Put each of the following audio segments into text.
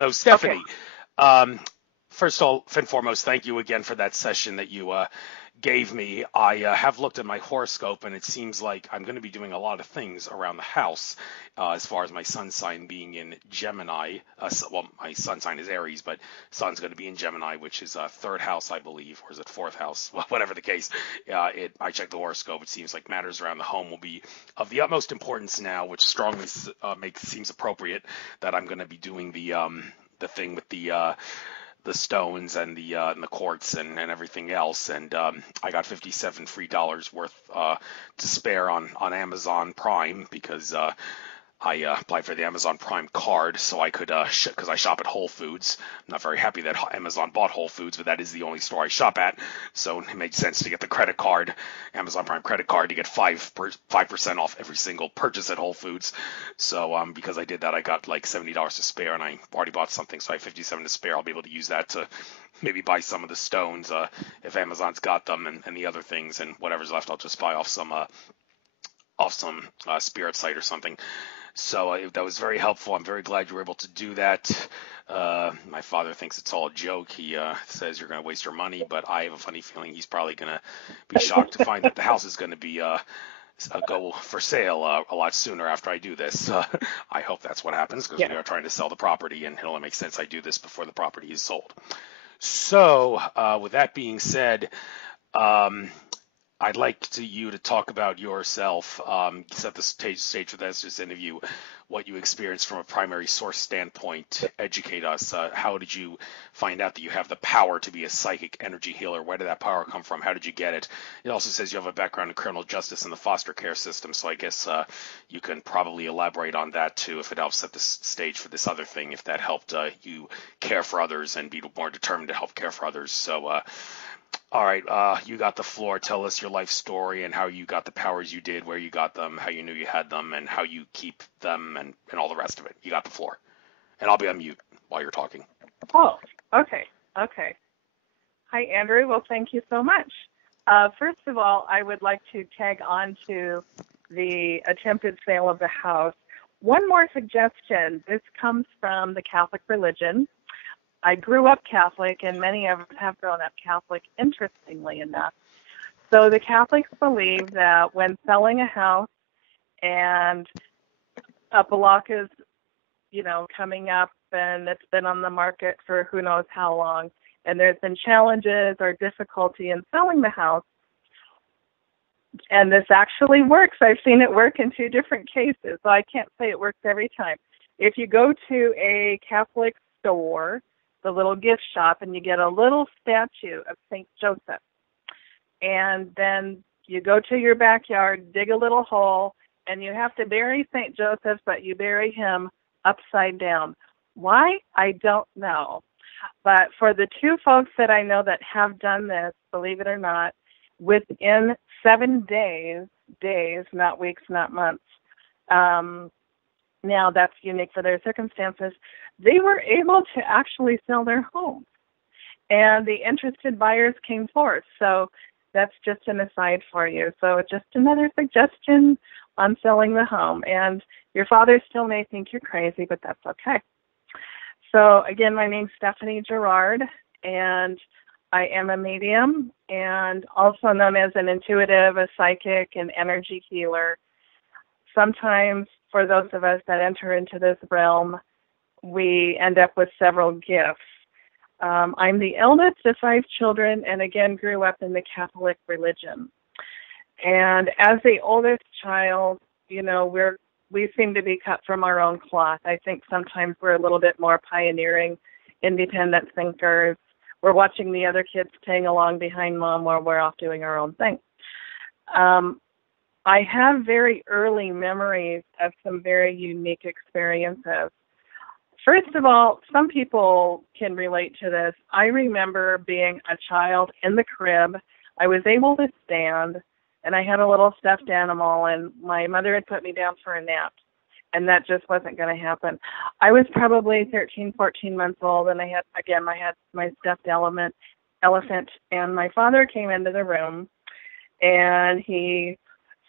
So, Okay. Stephanie, um, first of all, and foremost, thank you again for that session that you gave me. I have looked at my horoscope, and it seems like I'm going to be doing a lot of things around the house, as far as my sun sign being in Gemini. Well, my sun sign is Aries, but sun's going to be in Gemini, which is third house, I believe, or is it fourth house? Well, whatever the case. I checked the horoscope. It seems like matters around the home will be of the utmost importance now, which strongly makes seems appropriate that I'm going to be doing the thing with the stones and the quartz and everything else. And I got 57 free dollars worth to spare on Amazon Prime because I applied for the Amazon Prime card so I could, because I shop at Whole Foods. I'm not very happy that Amazon bought Whole Foods, but that is the only store I shop at. So it made sense to get the credit card, Amazon Prime credit card, to get 5% off every single purchase at Whole Foods. So because I did that, I got like $70 to spare, and I already bought something, so I have 57 to spare. I'll be able to use that to maybe buy some of the stones if Amazon's got them, and the other things, and whatever's left, I'll just buy off some spirit site or something. So that was very helpful. I'm very glad you were able to do that. My father thinks it's all a joke. He says you're going to waste your money, but I have a funny feeling he's probably going to be shocked to find that the house is going to be go for sale a lot sooner after I do this. I hope that's what happens because Yeah. we are trying to sell the property, and it only makes sense I do this before the property is sold. So, with that being said, um, I'd like you to talk about yourself, set the stage for this interview, what you experienced from a primary source standpoint. Educate us. How did you find out that you have the power to be a psychic energy healer? Where did that power come from? How did you get it? It also says you have a background in criminal justice and the foster care system, so I guess you can probably elaborate on that too if it helps set the stage for this other thing, if that helped you care for others and be more determined to help care for others. So, all right, you got the floor. Tell us your life story and how you got the powers you did, where you got them, how you knew you had them, and how you keep them, and all the rest of it. You got the floor. And I'll be on mute while you're talking. Oh, okay. Okay. Hi, Andrew. Well, thank you so much. First of all, I would like to tag on to the attempted sale of the house. One more suggestion. This comes from the Catholic religion. I grew up Catholic, and many of us have grown up Catholic, interestingly enough. So the Catholics believe that when selling a house and a block is, coming up and it's been on the market for who knows how long, and there's been challenges or difficulty in selling the house, and this actually works. I've seen it work in two different cases, so I can't say it works every time. If you go to a Catholic store, the little gift shop, and you get a little statue of St. Joseph, and then you go to your backyard, dig a little hole, and you have to bury St. Joseph, but you bury him upside down. Why? I don't know. But for the two folks that I know that have done this, believe it or not, within 7 days, not weeks, not months, now that's unique for their circumstances, they were able to actually sell their home. And the interested buyers came forth. So that's just an aside for you. So it's just another suggestion on selling the home. And your father still may think you're crazy, but that's okay. So again, my name's Stephanie Gerard, and I am a medium and also known as an intuitive, a psychic, and energy healer. Sometimes for those of us that enter into this realm, we end up with several gifts. I'm the eldest of 5 children, and again grew up in the Catholic religion. And as the oldest child, we seem to be cut from our own cloth. I think sometimes we're a little bit more pioneering, independent thinkers. We're watching the other kids playing along behind mom while we're off doing our own thing. I have very early memories of some very unique experiences. First of all, some people can relate to this. I remember being a child in the crib. I was able to stand, and I had a little stuffed animal, and my mother had put me down for a nap, and that just wasn't going to happen. I was probably 13, 14 months old, and I had my stuffed elephant, and my father came into the room, and he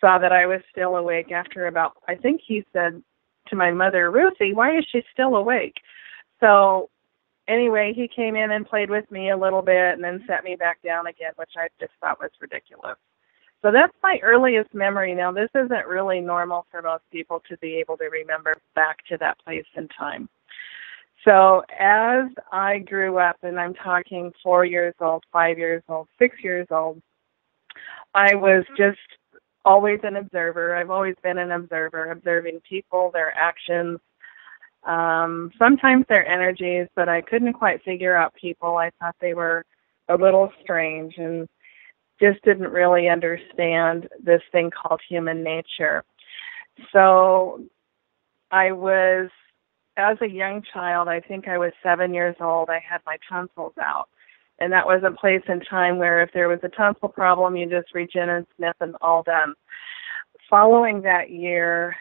saw that I was still awake after about, I think he said to my mother, "Ruthie, why is she still awake?" So anyway, he came in and played with me a little bit and then set me back down again, which I just thought was ridiculous. So that's my earliest memory. Now, this isn't really normal for most people to be able to remember back to that place in time. So as I grew up, and I'm talking 4 years old, 5 years old, 6 years old, I was just always an observer. I've always been an observer, observing people, their actions, sometimes their energies, but I couldn't quite figure out people. I thought they were a little strange and just didn't really understand this thing called human nature. So I was, as a young child, I think I was 7 years old, I had my tonsils out. And that was a place in time where if there was a tonsil problem, you just reach in and sniff and all done. Following that year,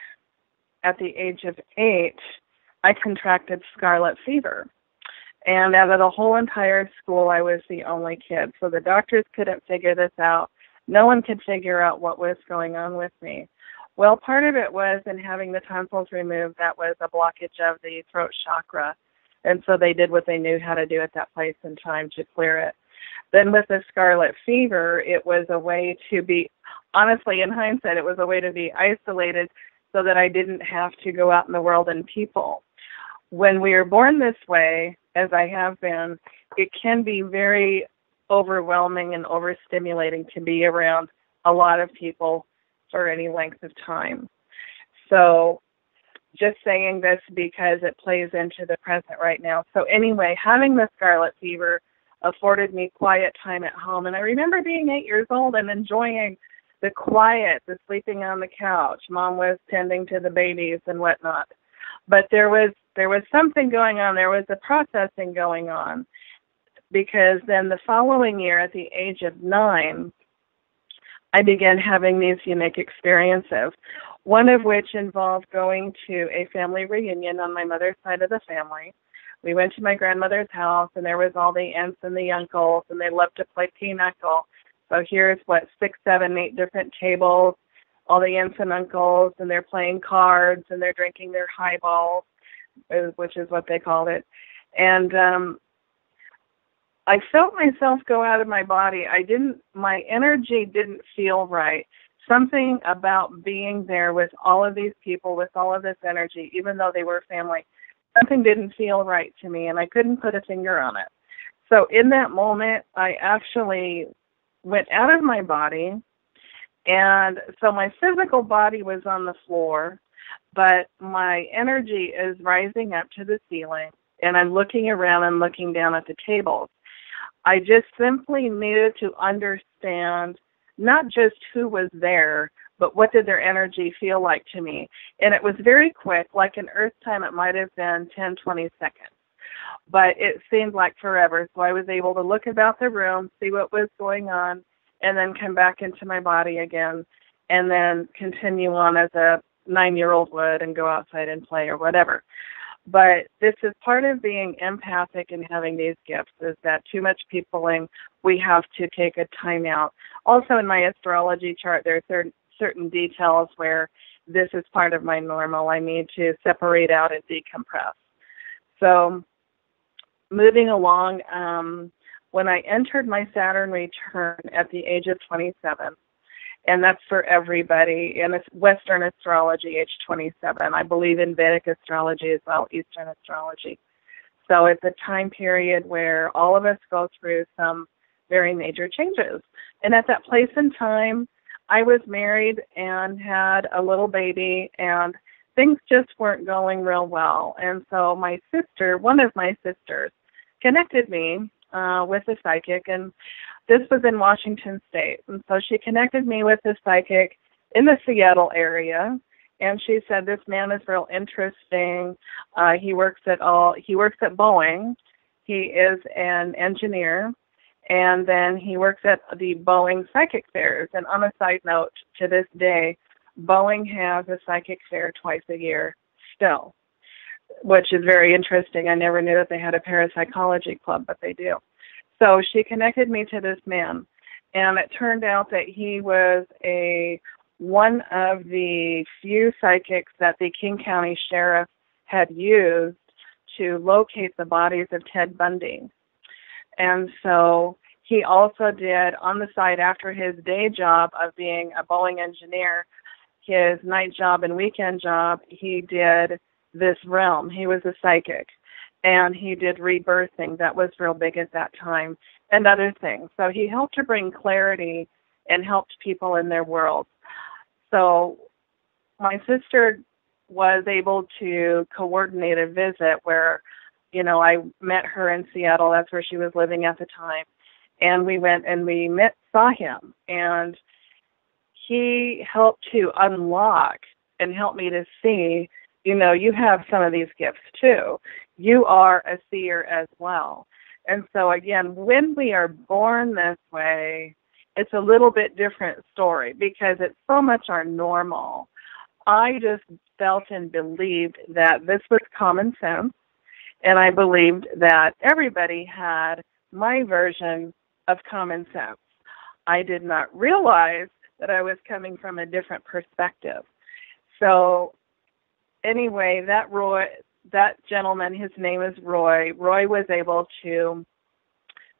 at the age of 8, I contracted scarlet fever. And out of the whole entire school, I was the only kid. So the doctors couldn't figure this out. No one could figure out what was going on with me. Well, part of it was in having the tonsils removed, that was a blockage of the throat chakra. And so they did what they knew how to do at that place in time to clear it. Then with the scarlet fever, it was a way to be, honestly, in hindsight, it was a way to be isolated so that I didn't have to go out in the world and people. When we are born this way, as I have been, it can be very overwhelming and overstimulating to be around a lot of people for any length of time. So just saying this because it plays into the present right now. So anyway, having the scarlet fever afforded me quiet time at home. And I remember being 8 years old and enjoying the quiet, the sleeping on the couch. Mom was tending to the babies and whatnot. But there was something going on. There was a processing going on, because then the following year, at the age of 9, I began having these unique experiences, one of which involved going to a family reunion on my mother's side of the family. We went to my grandmother's house, and there was all the aunts and the uncles, and they loved to play pinochle. So here's 6, 7, 8 different tables, all the aunts and uncles, and they're playing cards, and they're drinking their highballs, which is what they called it. And I felt myself go out of my body. My energy didn't feel right. Something about being there with all of these people, with all of this energy, even though they were family, something didn't feel right to me, and I couldn't put a finger on it. So in that moment, I actually went out of my body, and so my physical body was on the floor, but my energy is rising up to the ceiling, and I'm looking around and looking down at the tables. I just simply needed to understand not just who was there, but what did their energy feel like to me. And it was very quick, like in Earth time, it might have been 10, 20 seconds. But it seemed like forever. So I was able to look about the room, see what was going on, and then come back into my body again, and then continue on as a 9-year-old would and go outside and play or whatever. But this is part of being empathic and having these gifts, is that too much peopling, we have to take a time out. Also in my astrology chart, there are certain details where this is part of my normal. I need to separate out and decompress. So moving along, when I entered my Saturn return at the age of 27, and that's for everybody, and it's Western astrology, age 27. I believe in Vedic astrology as well, Eastern astrology. So it's a time period where all of us go through some very major changes. And at that place in time, I was married and had a little baby, and things just weren't going real well. And so my sister, one of my sisters, connected me with a psychic, and this was in Washington State. And so she connected me with a psychic in the Seattle area, and she said, this man is real interesting. He works at Boeing. He is an engineer, and then he works at the Boeing psychic fairs. And on a side note, to this day, Boeing has a psychic fair twice a year still, which is very interesting. I never knew that they had a parapsychology club, but they do. So she connected me to this man, and it turned out that he was one of the few psychics that the King County Sheriff had used to locate the bodies of Ted Bundy. And so he also did, on the side after his day job of being a Boeing engineer, his night job and weekend job, he did this realm. He was a psychic, and he did rebirthing. That was real big at that time, and other things. So he helped to bring clarity and helped people in their world. So my sister was able to coordinate a visit where, you know, I met her in Seattle. That's where she was living at the time. And we went and we saw him. And he helped to unlock and help me to see, you know, you have some of these gifts too. You are a seer as well. And so again, when we are born this way, it's a little bit different story because it's so much our normal. I just felt and believed that this was common sense, and I believed that everybody had my version of common sense. I did not realize that I was coming from a different perspective. So anyway, that gentleman, his name is Roy. Roy was able to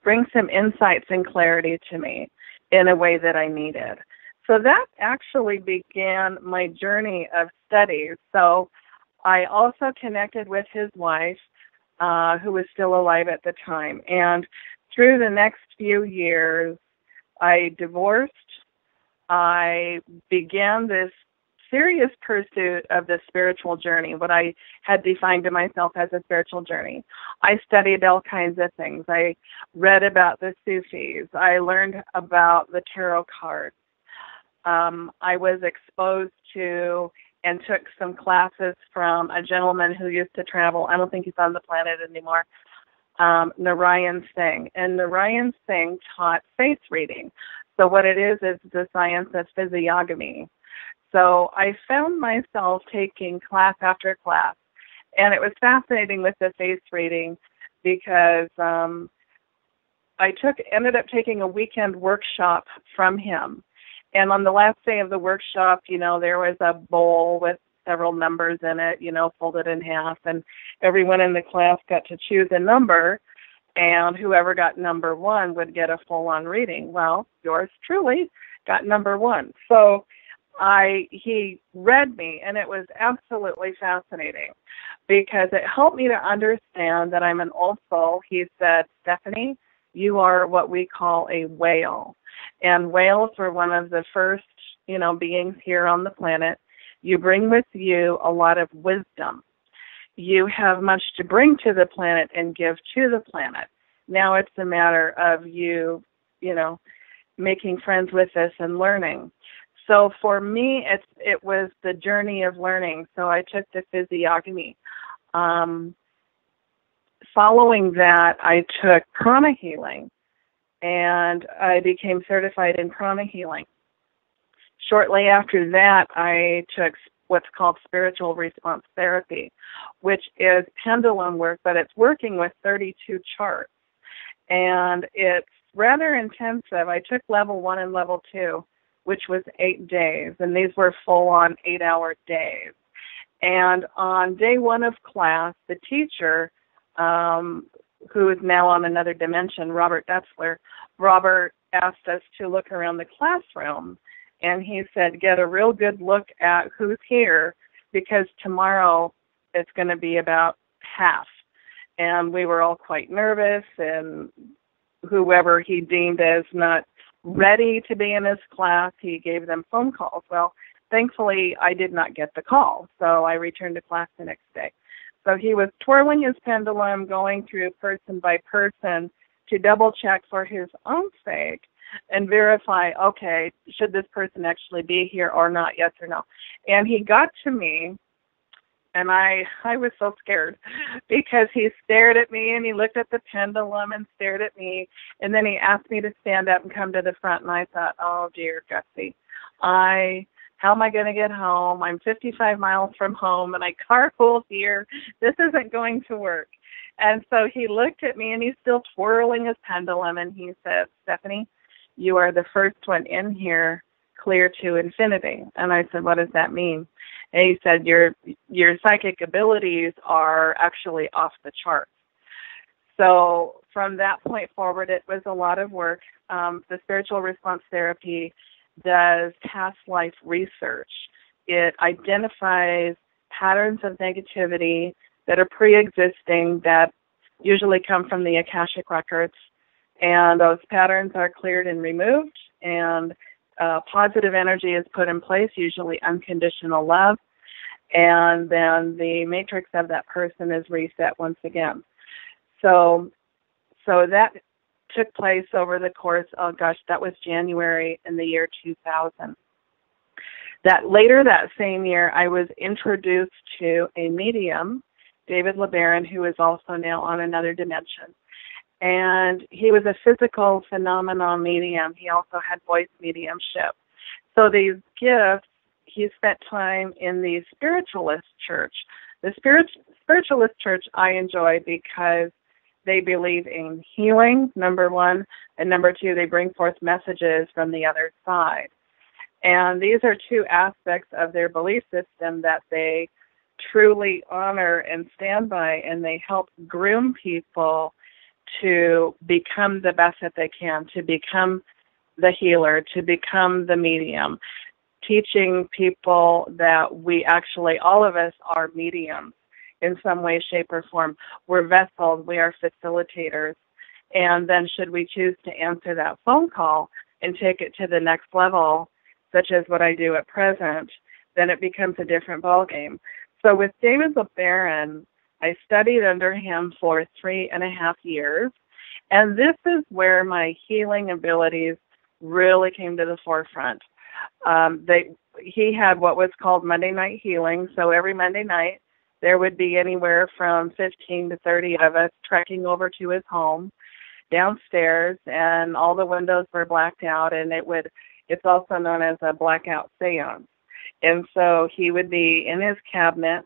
bring some insights and clarity to me in a way that I needed. So that actually began my journey of studies. So I also connected with his wife, who was still alive at the time. And through the next few years, I divorced. I began this serious pursuit of the spiritual journey, what I had defined to myself as a spiritual journey. I studied all kinds of things. I read about the Sufis. I learned about the tarot cards. I was exposed to and took some classes from a gentleman who used to travel. I don't think he's on the planet anymore, Narayan Singh. And Narayan Singh taught face reading. So what it is the science of physiognomy. So I found myself taking class after class, and it was fascinating with the face reading because I ended up taking a weekend workshop from him. And on the last day of the workshop, you know, there was a bowl with several numbers in it, you know, folded in half, and everyone in the class got to choose a number, and whoever got number one would get a full-on reading. Well, yours truly got number one. So he read me, and it was absolutely fascinating because it helped me to understand that I'm an old soul. He said, Stephanie, you are what we call a whale. And whales were one of the first, you know, beings here on the planet. You bring with you a lot of wisdom. You have much to bring to the planet and give to the planet. Now it's a matter of you know, making friends with this and learning. So for me, it was the journey of learning. So I took the physiognomy. Following that, I took Prana Healing, and I became certified in Prana Healing. Shortly after that, I took what's called spiritual response therapy, which is pendulum work, but it's working with 32 charts. And it's rather intensive. I took level 1 and level 2, which was 8 days, and these were full-on 8-hour days. And on day 1 of class, the teacher, who is now on another dimension, Robert asked us to look around the classroom, and he said, get a real good look at who's here, because tomorrow it's going to be about half. And we were all quite nervous, and whoever he deemed as not ready to be in his class, he gave them phone calls. Well, thankfully, I did not get the call, so I returned to class the next day. So he was twirling his pendulum, going through person by person to double check for his own sake and verify, okay, should this person actually be here or not, yes or no. And he got to me, and I was so scared because he stared at me and he looked at the pendulum and stared at me, and then he asked me to stand up and come to the front, and I thought, oh dear Gussie, how am I going to get home? I'm 55 miles from home, and I carpool here. This isn't going to work. And so he looked at me, and he's still twirling his pendulum, and he said, Stephanie, you are the first one in here clear to infinity. And I said, what does that mean? And he said, your psychic abilities are actually off the charts. So from that point forward, it was a lot of work. The spiritual response therapy does past life research. It identifies patterns of negativity that are pre-existing that usually come from the Akashic records, and those patterns are cleared and removed, and positive energy is put in place, usually unconditional love, and then the matrix of that person is reset once again. So that took place over the course, that was January in the year 2000. Later that same year, I was introduced to a medium, David LeBaron, who is also now on another dimension. And he was a physical phenomenon medium. He also had voice mediumship. So these gifts, he spent time in the spiritualist church. The spiritualist church I enjoy because they believe in healing, number one, and number two, they bring forth messages from the other side. And these are two aspects of their belief system that they truly honor and stand by, and they help groom people to become the best that they can, to become the healer, to become the medium, teaching people that we actually, all of us are mediums in some way, shape, or form. We're vessels, we are facilitators. And then should we choose to answer that phone call and take it to the next level, such as what I do at present, then it becomes a different ballgame. So with David LeBaron, I studied under him for 3.5 years, and this is where my healing abilities really came to the forefront. He had what was called Monday night healing, so every Monday night there would be anywhere from 15 to 30 of us trekking over to his home downstairs, and all the windows were blacked out, and it's also known as a blackout seance. And so he would be in his cabinet,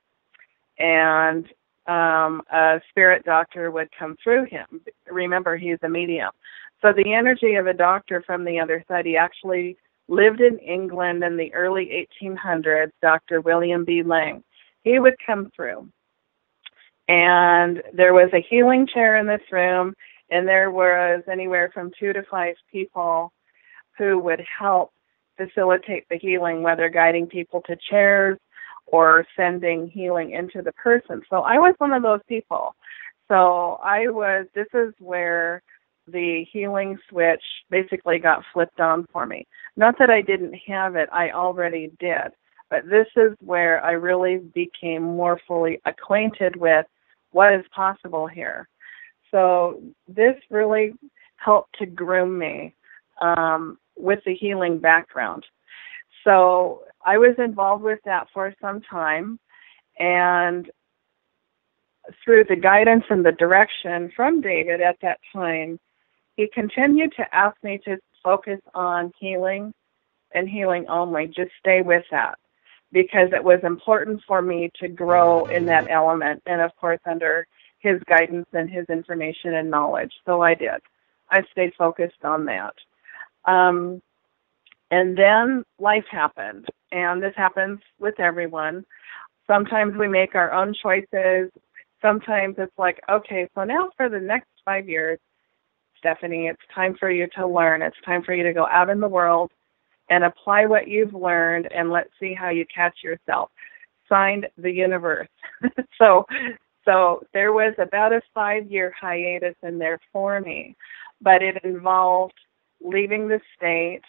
and a spirit doctor would come through him. Remember, he's a medium. So the energy of a doctor from the other side, he actually lived in England in the early 1800s, Dr. William B. Lang. He would come through. And there was a healing chair in this room, and there was anywhere from 2 to 5 people who would help facilitate the healing, whether guiding people to chairs or sending healing into the person. So I was one of those people. So this is where the healing switch basically got flipped on for me. Not that I didn't have it, I already did. But this is where I really became more fully acquainted with what is possible here. So this really helped to groom me with the healing background. So I was involved with that for some time, and through the guidance and the direction from David at that time, he continued to ask me to focus on healing and healing only, just stay with that, because it was important for me to grow in that element, and of course under his guidance and his information and knowledge. So I did. I stayed focused on that. And then life happened, and this happens with everyone. Sometimes we make our own choices. Sometimes it's like, okay, so now for the next 5 years, Stephanie, it's time for you to learn. It's time for you to go out in the world and apply what you've learned, and let's see how you catch yourself. Signed, the universe. So there was about a 5-year hiatus in there for me, but it involved leaving the state,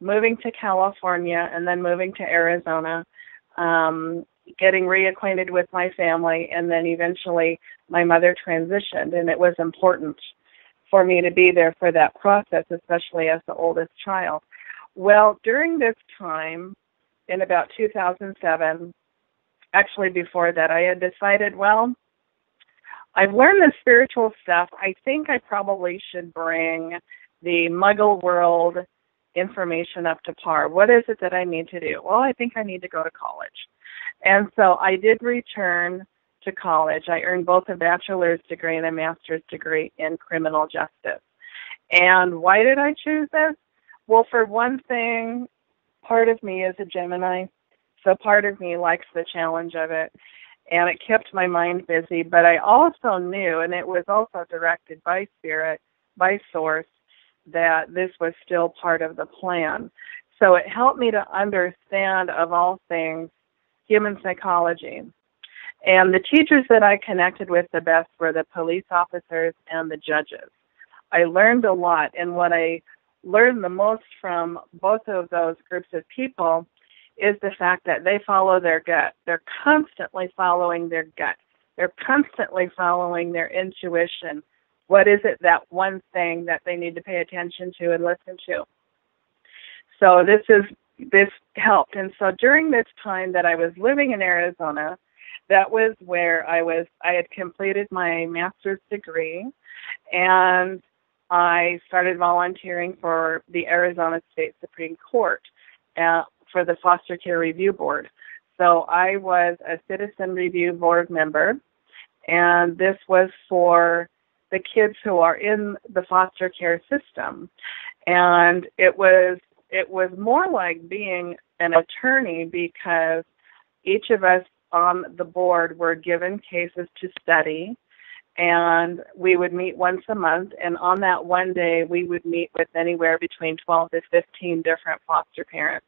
moving to California, and then moving to Arizona, getting reacquainted with my family, and then eventually my mother transitioned, and it was important for me to be there for that process, especially as the oldest child. Well, during this time, in about 2007, actually before that, I had decided, well, I've learned the spiritual stuff. I think I probably should bring the Muggle world information up to par. What is it that I need to do? Well, I think I need to go to college. And so I did return to college. I earned both a bachelor's degree and a master's degree in criminal justice. And why did I choose this? Well, for one thing, part of me is a Gemini. So part of me likes the challenge of it, and it kept my mind busy. But I also knew, and it was also directed by Spirit, by Source, that this was still part of the plan. So it helped me to understand, of all things, human psychology. And the teachers that I connected with the best were the police officers and the judges. I learned a lot, and what I learned the most from both of those groups of people is the fact that they follow their gut. They're constantly following their gut. They're constantly following their intuition. What is it, that one thing that they need to pay attention to and listen to? So this helped. And so during this time that I was living in Arizona, that was where I had completed my master's degree, and I started volunteering for the Arizona State Supreme Court for the Foster Care Review Board. So I was a Citizen Review Board member, and this was for the kids who are in the foster care system. And it was more like being an attorney, because each of us on the board were given cases to study, and we would meet once a month, and on that one day we would meet with anywhere between 12 to 15 different foster parents,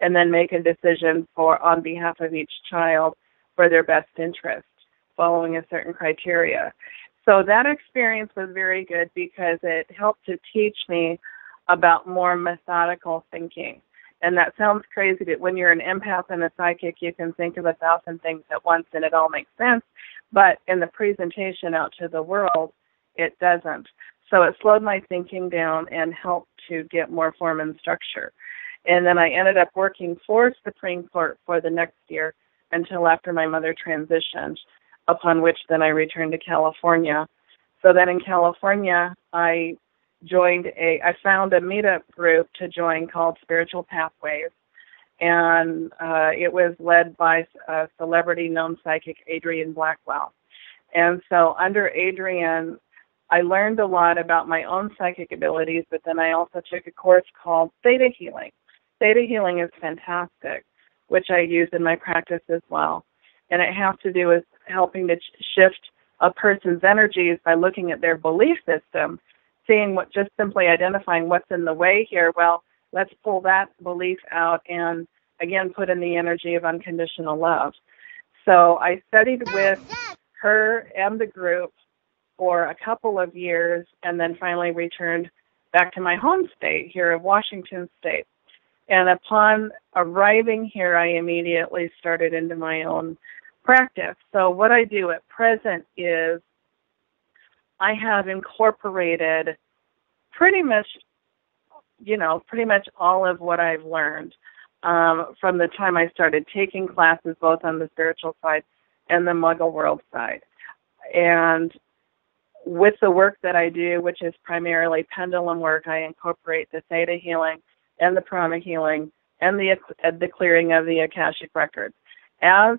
and then make a decision on behalf of each child for their best interest, following a certain criteria. So that experience was very good, because it helped to teach me about more methodical thinking. And that sounds crazy, but when you're an empath and a psychic, you can think of 1,000 things at once and it all makes sense. But in the presentation out to the world, it doesn't. So it slowed my thinking down and helped to get more form and structure. And then I ended up working for Supreme Court for the next year until after my mother transitioned, upon which then I returned to California. So then in California, I found a meetup group to join called Spiritual Pathways, and it was led by a celebrity known psychic, Adrian Blackwell. And so under Adrian, I learned a lot about my own psychic abilities, but then I also took a course called Theta Healing. Theta Healing is fantastic, which I use in my practice as well. And it has to do with helping to shift a person's energies by looking at their belief system, seeing just simply identifying what's in the way here. Well, let's pull that belief out and, again, put in the energy of unconditional love. So I studied with her and the group for a couple of years, and then finally returned back to my home state here of Washington State. And upon arriving here, I immediately started into my own practice. So what I do at present is I have incorporated pretty much all of what I've learned from the time I started taking classes, both on the spiritual side and the Muggle world side. And with the work that I do, which is primarily pendulum work, I incorporate the Theta Healing and the Prana Healing and the clearing of the Akashic records. As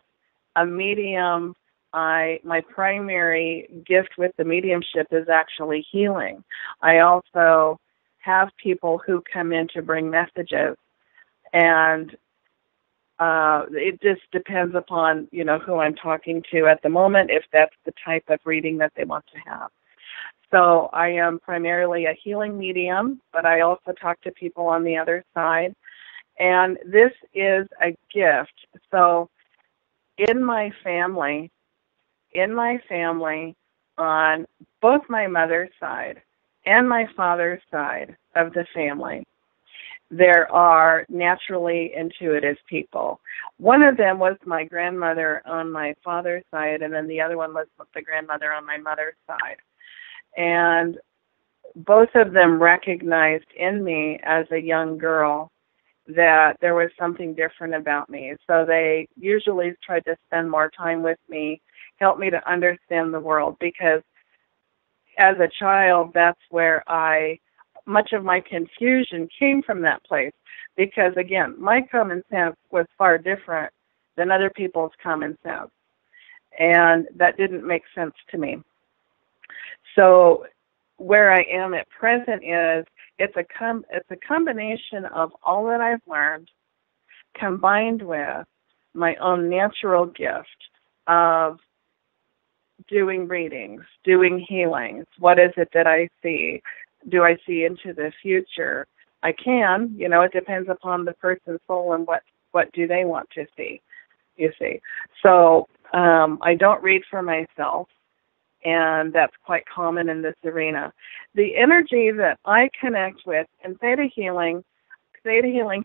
a medium, my primary gift with the mediumship is actually healing. I also have people who come in to bring messages, and it just depends upon, who I'm talking to at the moment, if that's the type of reading that they want to have. So I am primarily a healing medium, but I also talk to people on the other side. And this is a gift. So in my family, on both my mother's side and my father's side of the family, there are naturally intuitive people. One of them was my grandmother on my father's side, and then the other one was the grandmother on my mother's side. And both of them recognized in me as a young girl that there was something different about me. So they usually tried to spend more time with me, help me to understand the world, because as a child, that's where much of my confusion came from that place. Because again, my common sense was far different than other people's common sense. And that didn't make sense to me. So where I am at present is it's a combination of all that I've learned combined with my own natural gift of doing readings, doing healings. What is it that I see? Do I see into the future? I can, it depends upon the person's soul and what do they want to see, you see. So I don't read for myself, and that's quite common in this arena. The energy that I connect with in Theta Healing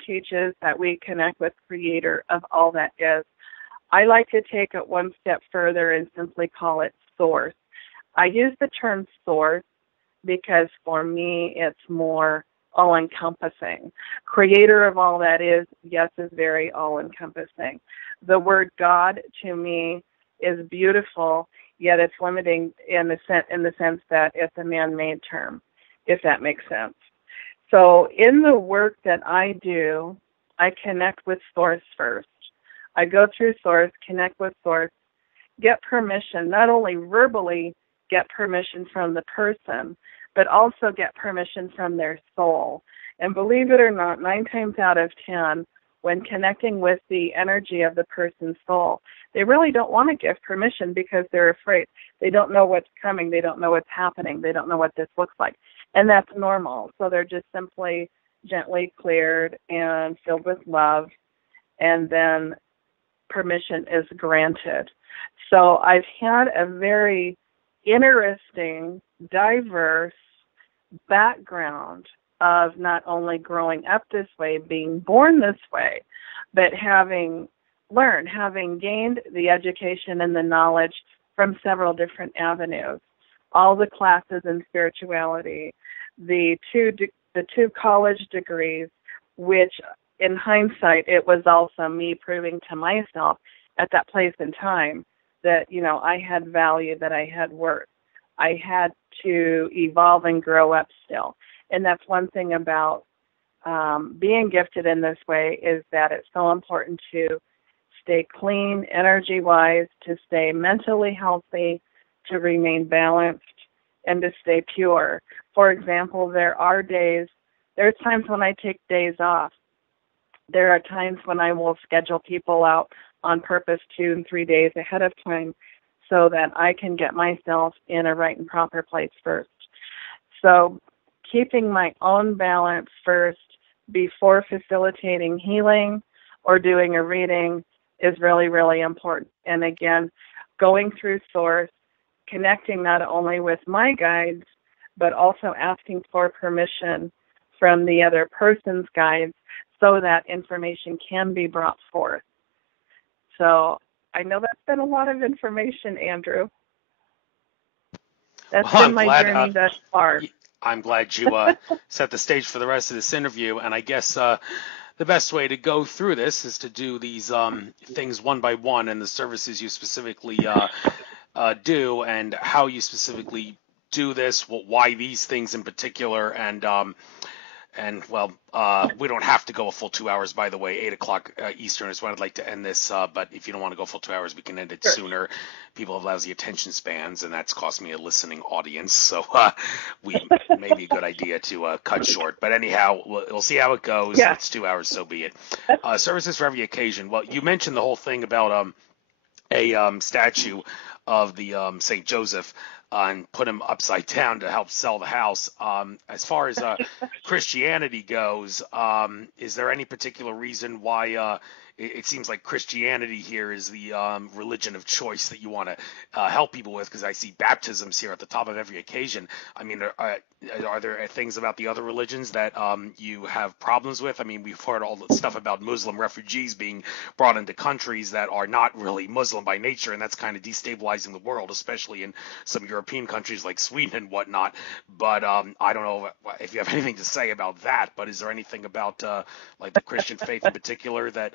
teaches that we connect with Creator of all that is. I like to take it one step further and simply call it Source. I use the term Source because for me it's more all-encompassing. Creator of all that is, yes, is very all-encompassing. The word God to me is beautiful, yet it's limiting in the sense that it's a man-made term, if that makes sense. So in the work that I do, I connect with Source first. I go through Source, connect with Source, get permission, not only verbally get permission from the person, but also get permission from their soul. And believe it or not, 9 times out of 10, when connecting with the energy of the person's soul, they really don't want to give permission because they're afraid. They don't know what's coming. They don't know what's happening. They don't know what this looks like. And that's normal. So they're just simply gently cleared and filled with love, and then permission is granted. So I've had a very interesting, diverse background of not only growing up this way, being born this way, but having learned, having gained the education and the knowledge from several different avenues. All the classes in spirituality, the two college degrees, which in hindsight, it was also me proving to myself at that place and time that, I had value, that I had worth. I had to evolve and grow up still. And that's one thing about being gifted in this way, is that it's so important to stay clean energy-wise, to stay mentally healthy, to remain balanced, and to stay pure. For example, there's times when I take days off. There are times when I will schedule people out on purpose 2 and 3 days ahead of time so that I can get myself in a right and proper place first. So keeping my own balance first before facilitating healing or doing a reading is really, really important. And again, going through Source, connecting not only with my guides, but also asking for permission from the other person's guides so that information can be brought forth. So I know that's been a lot of information, Andrew. That's been my journey thus far. I'm glad you set the stage for the rest of this interview. And I guess the best way to go through this is to do these things one by one, and the services you specifically do, and how you specifically do this, why these things in particular, and we don't have to go a full 2 hours, by the way. 8 o'clock Eastern is when I'd like to end this. But if you don't want to go full 2 hours, we can end it sooner. People have lousy attention spans, and that's cost me a listening audience. So we may be a good idea to cut short. But anyhow, we'll see how it goes. Yeah. It's 2 hours, so be it. Services for every occasion. Well, you mentioned the whole thing about a statue of the St. Joseph and put him upside down to help sell the house. As far as Christianity goes, is there any particular reason why it seems like Christianity here is the religion of choice that you want to help people with? Because I see baptisms here at the top of every occasion. I mean, are there things about the other religions that you have problems with? I mean, we've heard all the stuff about Muslim refugees being brought into countries that are not really Muslim by nature, and that's kind of destabilizing the world, especially in some European countries like Sweden and whatnot. But I don't know if you have anything to say about that, but is there anything about like the Christian faith in particular that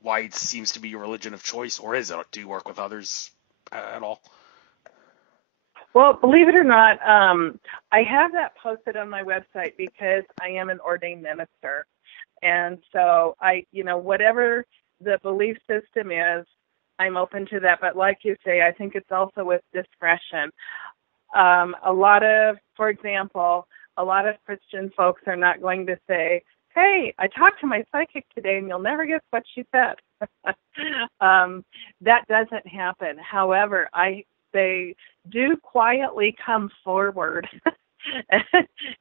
why it seems to be your religion of choice, or is it? Do you work with others at all? Well, believe it or not, I have that posted on my website because I am an ordained minister. And so whatever the belief system is, I'm open to that. But like you say, I think it's also with discretion. For example, a lot of Christian folks are not going to say, hey, I talked to my psychic today and you'll never guess what she said. That doesn't happen. However, they do quietly come forward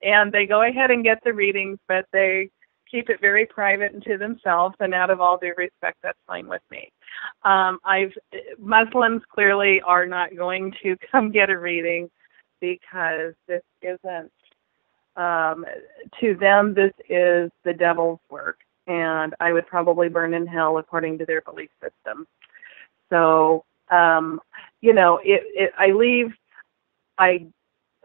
and they go ahead and get the readings, but they keep it very private and to themselves, and out of all due respect, that's fine with me. Muslims clearly are not going to come get a reading because this isn't, to them, this is the devil's work, and I would probably burn in hell according to their belief system. So, I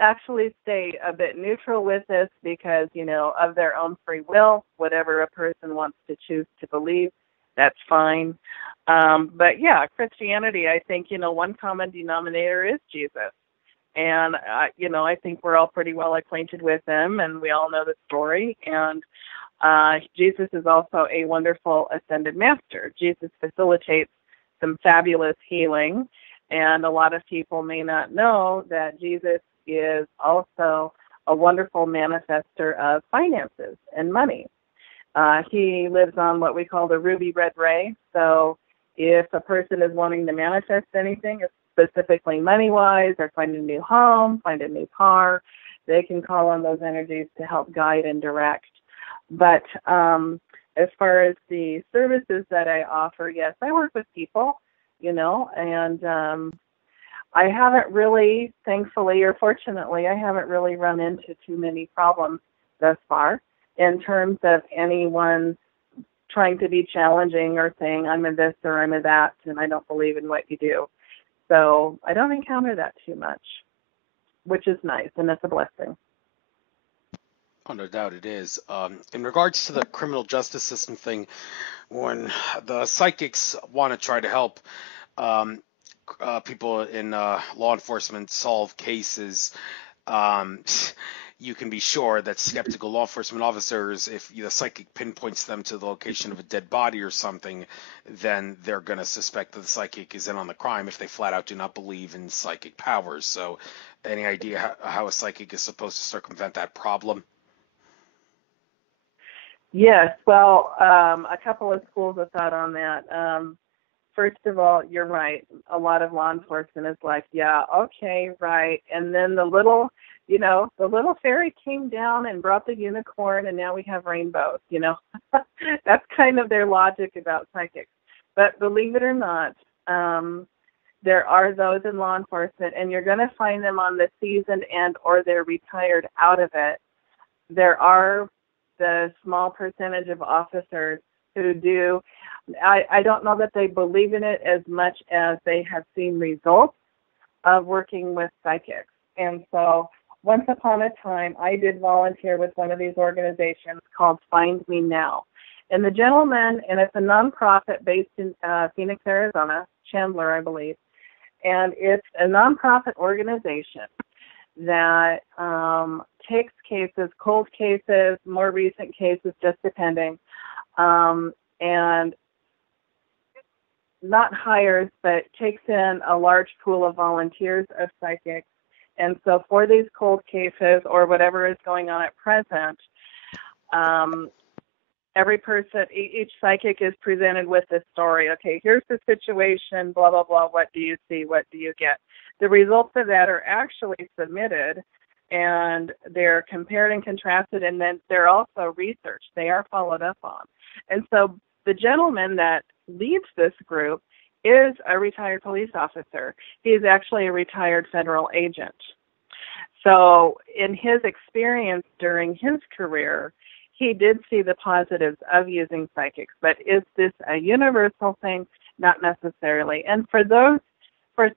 actually stay a bit neutral with this because, of their own free will, whatever a person wants to choose to believe, that's fine. But yeah, Christianity, I think, one common denominator is Jesus. And, I think we're all pretty well acquainted with him, and we all know the story. And Jesus is also a wonderful ascended master. Jesus facilitates some fabulous healing, and a lot of people may not know that Jesus is also a wonderful manifester of finances and money. He lives on what we call the ruby red ray. So if a person is wanting to manifest anything, specifically money-wise, or find a new home, find a new car, they can call on those energies to help guide and direct. But as far as the services that I offer, yes, I work with people, and I haven't really, thankfully or fortunately, I haven't really run into too many problems thus far in terms of anyone trying to be challenging or saying I'm a this or I'm a that and I don't believe in what you do. So I don't encounter that too much, which is nice, and it's a blessing. Oh, no doubt it is. In regards to the criminal justice system thing, when the psychics want to try to help people in law enforcement solve cases, you can be sure that skeptical law enforcement officers, if the psychic pinpoints them to the location of a dead body or something, then they're going to suspect that the psychic is in on the crime if they flat out do not believe in psychic powers. So any idea how a psychic is supposed to circumvent that problem? Yes, well, a couple of schools of thought on that. First of all, you're right. A lot of law enforcement is like, yeah, okay, right. And then the little fairy came down and brought the unicorn, and now we have rainbows, That's kind of their logic about psychics. But believe it or not, there are those in law enforcement, and you're going to find them on the seasoned end or they're retired out of it. There are the small percentage of officers who do. I don't know that they believe in it as much as they have seen results of working with psychics. And so once upon a time, I did volunteer with one of these organizations called Find Me Now. And the gentleman, and it's a nonprofit based in Phoenix, Arizona, Chandler, I believe. And it's a nonprofit organization that takes cases, cold cases, more recent cases, just depending, and not hires, but takes in a large pool of volunteers of psychics. And so for these cold cases or whatever is going on at present, every person, each psychic is presented with this story. Okay, here's the situation, blah, blah, blah. What do you see? What do you get? The results of that are actually submitted, and they're compared and contrasted, and then they're also researched. They are followed up on. And so the gentleman that leads this group is a retired police officer. He is actually a retired federal agent. So in his experience during his career, he did see the positives of using psychics. But is this a universal thing? Not necessarily. And for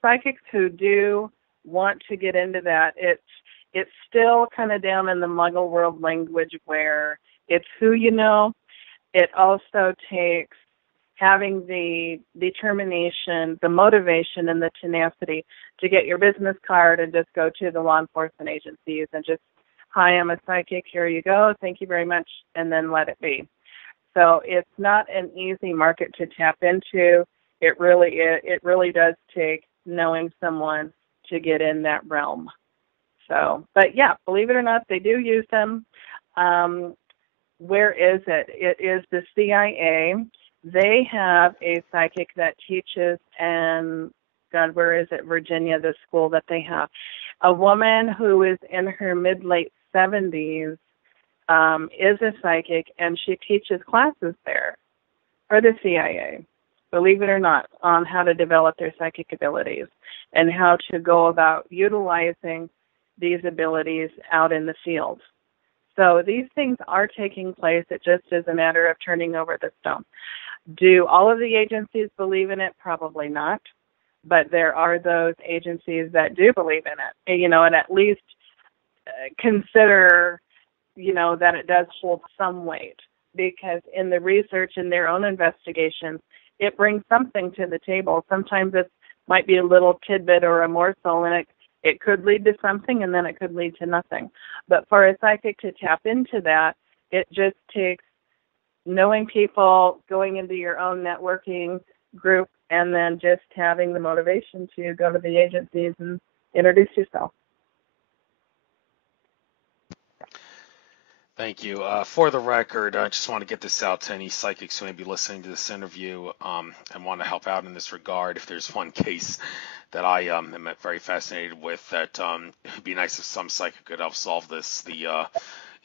psychics who do want to get into that, it's still kind of down in the Muggle world language where it's who you know. It also takes having the determination, the motivation, and the tenacity to get your business card and just go to the law enforcement agencies and just, hi, I'm a psychic, here you go, thank you very much, and then let it be. So it's not an easy market to tap into. It really does take knowing someone to get in that realm. So, but yeah, believe it or not, they do use them. Where is it? It is the CIA. They have a psychic that teaches, and God, where is it? Virginia, the school that they have. A woman who is in her mid-late 70s is a psychic, and she teaches classes there for the CIA, believe it or not, on how to develop their psychic abilities and how to go about utilizing these abilities out in the field. So these things are taking place. It just is a matter of turning over the stone. Do all of the agencies believe in it? Probably not. But there are those agencies that do believe in it, and at least consider, that it does hold some weight, because in the research and their own investigations, it brings something to the table. Sometimes it might be a little tidbit or a morsel, and it could lead to something, and then it could lead to nothing. But for a psychic to tap into that, it just takes knowing people, going into your own networking group, and then just having the motivation to go to the agencies and introduce yourself. Thank you. For the record, I just want to get this out to any psychics who may be listening to this interview and want to help out in this regard. If there's one case that I am very fascinated with, that it'd be nice if some psychic could help solve this. The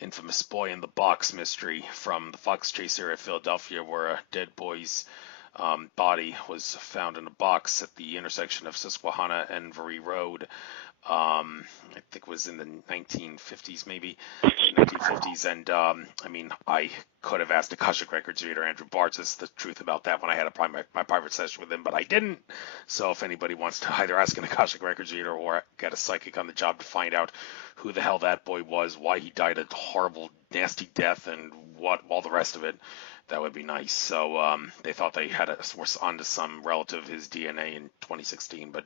infamous boy in the box mystery from the Fox Chase area of Philadelphia, where a dead boy's body was found in a box at the intersection of Susquehanna and Very Road. I think it was in the 1950s, maybe late 1950s. And I could have asked Akashic Records reader Andrew Bartzis the truth about that when I had my private session with him, but I didn't. So if anybody wants to either ask an Akashic Records reader or get a psychic on the job to find out who the hell that boy was, why he died a horrible, nasty death, and what all the rest of it, that would be nice. So they thought they had were onto some relative of his DNA in 2016, but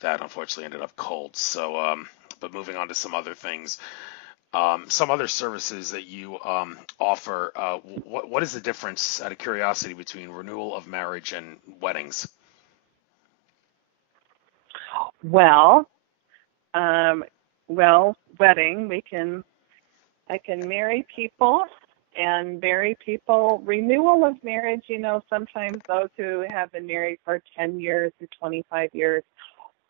that unfortunately ended up cold. So, but moving on to some other things, some other services that you offer. What is the difference, out of curiosity, between renewal of marriage and weddings? Well, wedding, I can marry people and marry people. Renewal of marriage, sometimes those who have been married for 10 years or 25 years,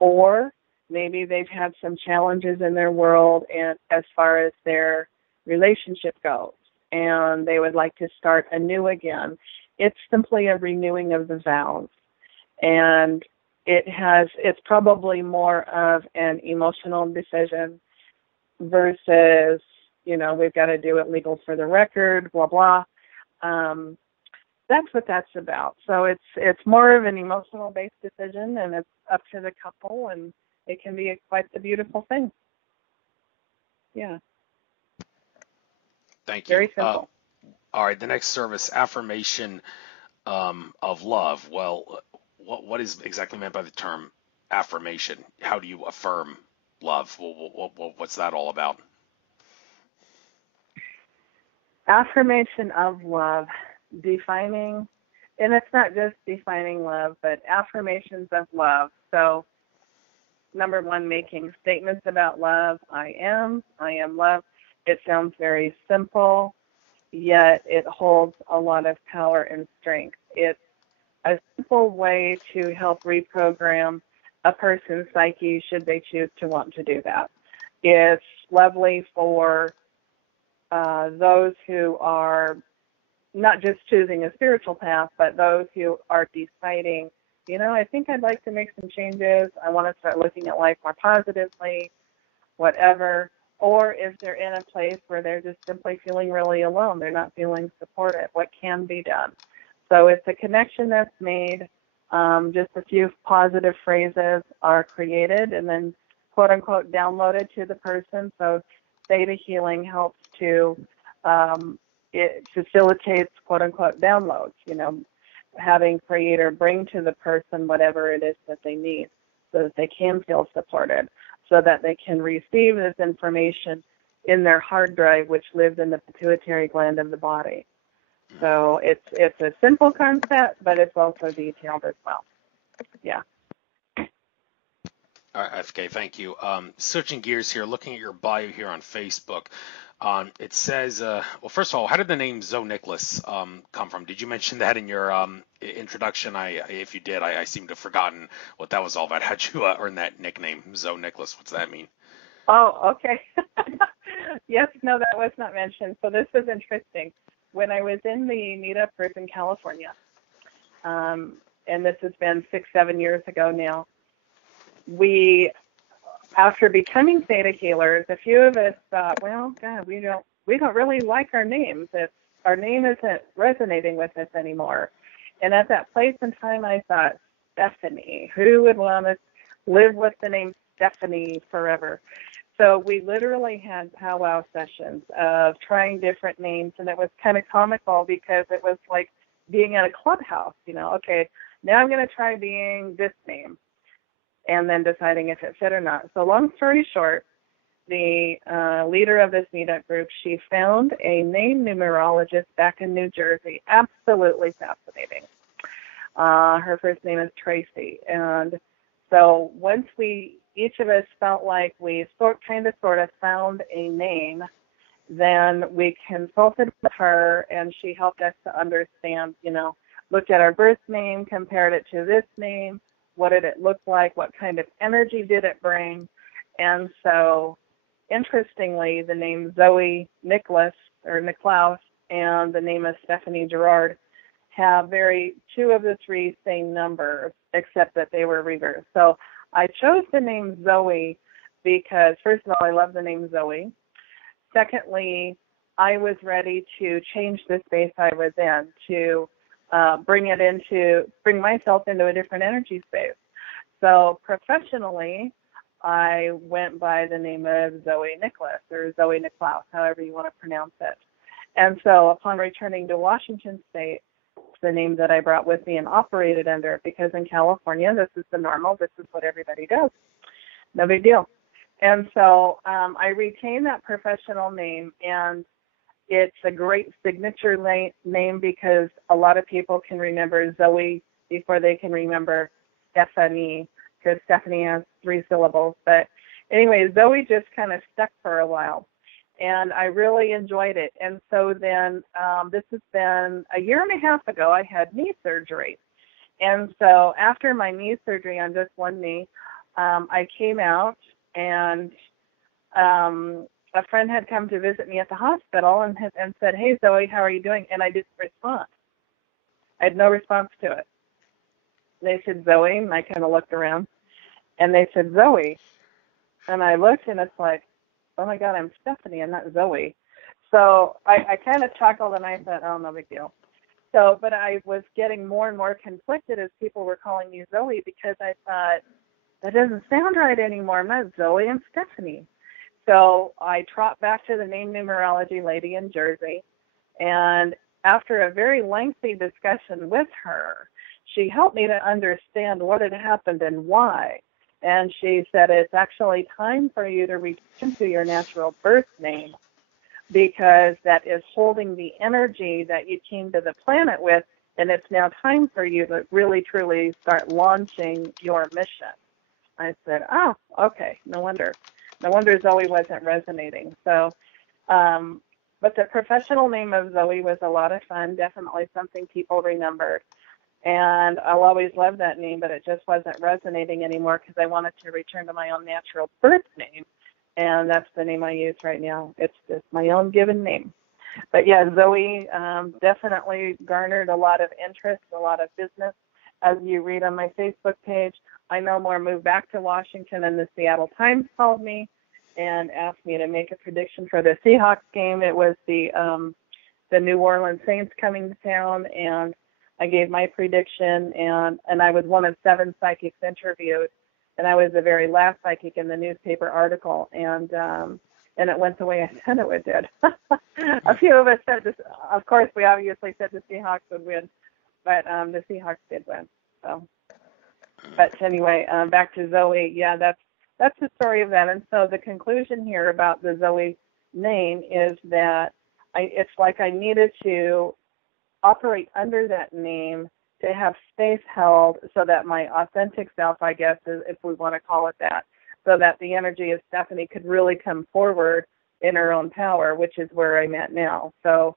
or maybe they've had some challenges in their world and as far as their relationship goes, and they would like to start anew again. It's simply a renewing of the vows, and it's probably more of an emotional decision versus, we've got to do it legal for the record, blah, blah. That's what that's about. So it's more of an emotional-based decision, and it's up to the couple, and it can be quite the beautiful thing. Yeah. Thank you. Very simple. All right, the next service, affirmation of love. Well, what is exactly meant by the term affirmation? How do you affirm love? What's that all about? Affirmation of love, defining, and it's not just defining love, but affirmations of love. So, number one, making statements about love. I am love. It sounds very simple, yet it holds a lot of power and strength. It's a simple way to help reprogram a person's psyche should they choose to want to do that. It's lovely for those who are not just choosing a spiritual path, but those who are deciding, I think I'd like to make some changes. I want to start looking at life more positively, whatever. Or if they're in a place where they're just simply feeling really alone, they're not feeling supported, what can be done? So it's a connection that's made. Just a few positive phrases are created and then, quote unquote, downloaded to the person. So Theta Healing helps to, it facilitates, quote unquote, downloads, having Creator bring to the person whatever it is that they need so that they can feel supported, so that they can receive this information in their hard drive, which lives in the pituitary gland of the body. So it's a simple concept, but it's also detailed as well. Yeah. Okay, thank you. Switching gears here, looking at your bio here on Facebook, it says, well, first of all, how did the name Zoe Niclaus come from? Did you mention that in your introduction? If you did, I seem to have forgotten what that was all about. How'd you earn that nickname, Zoe Niclaus? What's that mean? Oh, okay. Yes, no, that was not mentioned. So this was interesting. When I was in the meetup group in California, and this has been 6, 7 years ago now, we, after becoming Theta healers, a few of us thought, well, God, we don't really like our names. Our name isn't resonating with us anymore. And at that place and time, I thought, Stephanie, who would want to live with the name Stephanie forever? So we literally had powwow sessions of trying different names, and it was kind of comical because it was like being at a clubhouse, okay, now I'm going to try being this name, and then deciding if it fit or not. So long story short, the leader of this meetup group, she found a name numerologist back in New Jersey. Absolutely fascinating. Her first name is Tracy. And so once each of us felt like we sort of found a name, then we consulted with her, and she helped us to understand, looked at our birth name, compared it to this name, what did it look like, what kind of energy did it bring. And so, interestingly, the name Zoe Niclaus and the name of Stephanie Gerard have two of the three same numbers, except that they were reversed. So I chose the name Zoe because, first of all, I love the name Zoe. Secondly, I was ready to change the space I was in, to bring myself into a different energy space. So professionally, I went by the name of Zoe Niclaus, or Zoe Niclaus, however you want to pronounce it. And so upon returning to Washington State, the name that I brought with me and operated under, because in California, this is the normal, this is what everybody does. No big deal. And so I retained that professional name, and it's a great signature name because a lot of people can remember Zoe before they can remember Stephanie, because Stephanie has 3 syllables. But anyway, Zoe just kind of stuck for a while, and I really enjoyed it. And so then this has been a year and a half ago, I had knee surgery. And so after my knee surgery on just one knee, I came out, and a friend had come to visit me at the hospital and said, "Hey, Zoe, how are you doing?" And I didn't respond. I had no response to it. They said, "Zoe," and I kind of looked around, and they said, "Zoe." And I looked, and it's like, oh, my God, I'm Stephanie. I'm not Zoe. So I kind of chuckled, and I thought, oh, no big deal. So, but I was getting more and more conflicted as people were calling me Zoe, because I thought, that doesn't sound right anymore. I'm not Zoe, I'm Stephanie. So I trot back to the name numerology lady in Jersey, and after a very lengthy discussion with her, she helped me to understand what had happened and why. And she said, it's actually time for you to return to your natural birth name, because that is holding the energy that you came to the planet with, and it's now time for you to really, truly start launching your mission. I said, oh, okay, no wonder. No wonder Zoe wasn't resonating. So, but the professional name of Zoe was a lot of fun, definitely something people remembered. And I'll always love that name, but it just wasn't resonating anymore because I wanted to return to my own natural birth name. And that's the name I use right now. It's just my own given name. But yeah, Zoe definitely garnered a lot of interest, a lot of business. As you read on my Facebook page, I no more moved back to Washington, and the Seattle Times called me and asked me to make a prediction for the Seahawks game. It was the New Orleans Saints coming to town, and I gave my prediction, and I was one of 7 psychics interviewed, and I was the very last psychic in the newspaper article, and it went the way I said it would did. A few of us said this. Of course, we obviously said the Seahawks would win, but the Seahawks did win. So, but anyway, back to Zoe. Yeah, that's the story of that. And so the conclusion here about the Zoe name is that it's like I needed to operate under that name to have space held so that my authentic self, I guess, if we want to call it that, so that the energy of Stephanie could really come forward in her own power, which is where I'm at now. So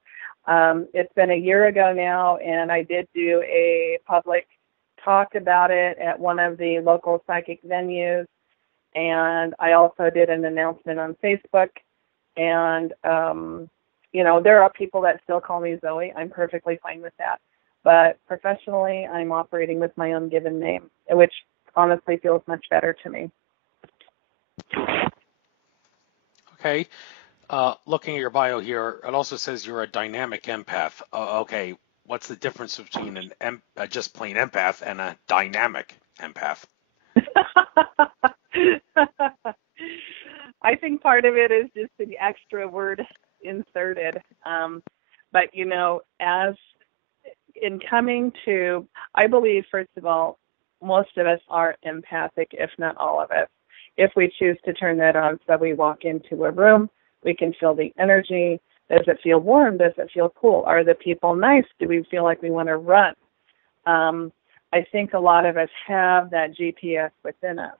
it's been a year ago now, and I did do a public talk about it at one of the local psychic venues, and I also did an announcement on Facebook. And, there are people that still call me Zoe. I'm perfectly fine with that. But professionally, I'm operating with my own given name, which honestly feels much better to me. Okay. Looking at your bio here, it also says you're a dynamic empath. Okay. What's the difference between just plain empath and a dynamic empath? I think part of it is just the extra word inserted. But, as in coming to, I believe, first of all, most of us are empathic, if not all of us. If we choose to turn that on, so we walk into a room, we can feel the energy. Does it feel warm? Does it feel cool? Are the people nice? Do we feel like we want to run? I think a lot of us have that GPS within us.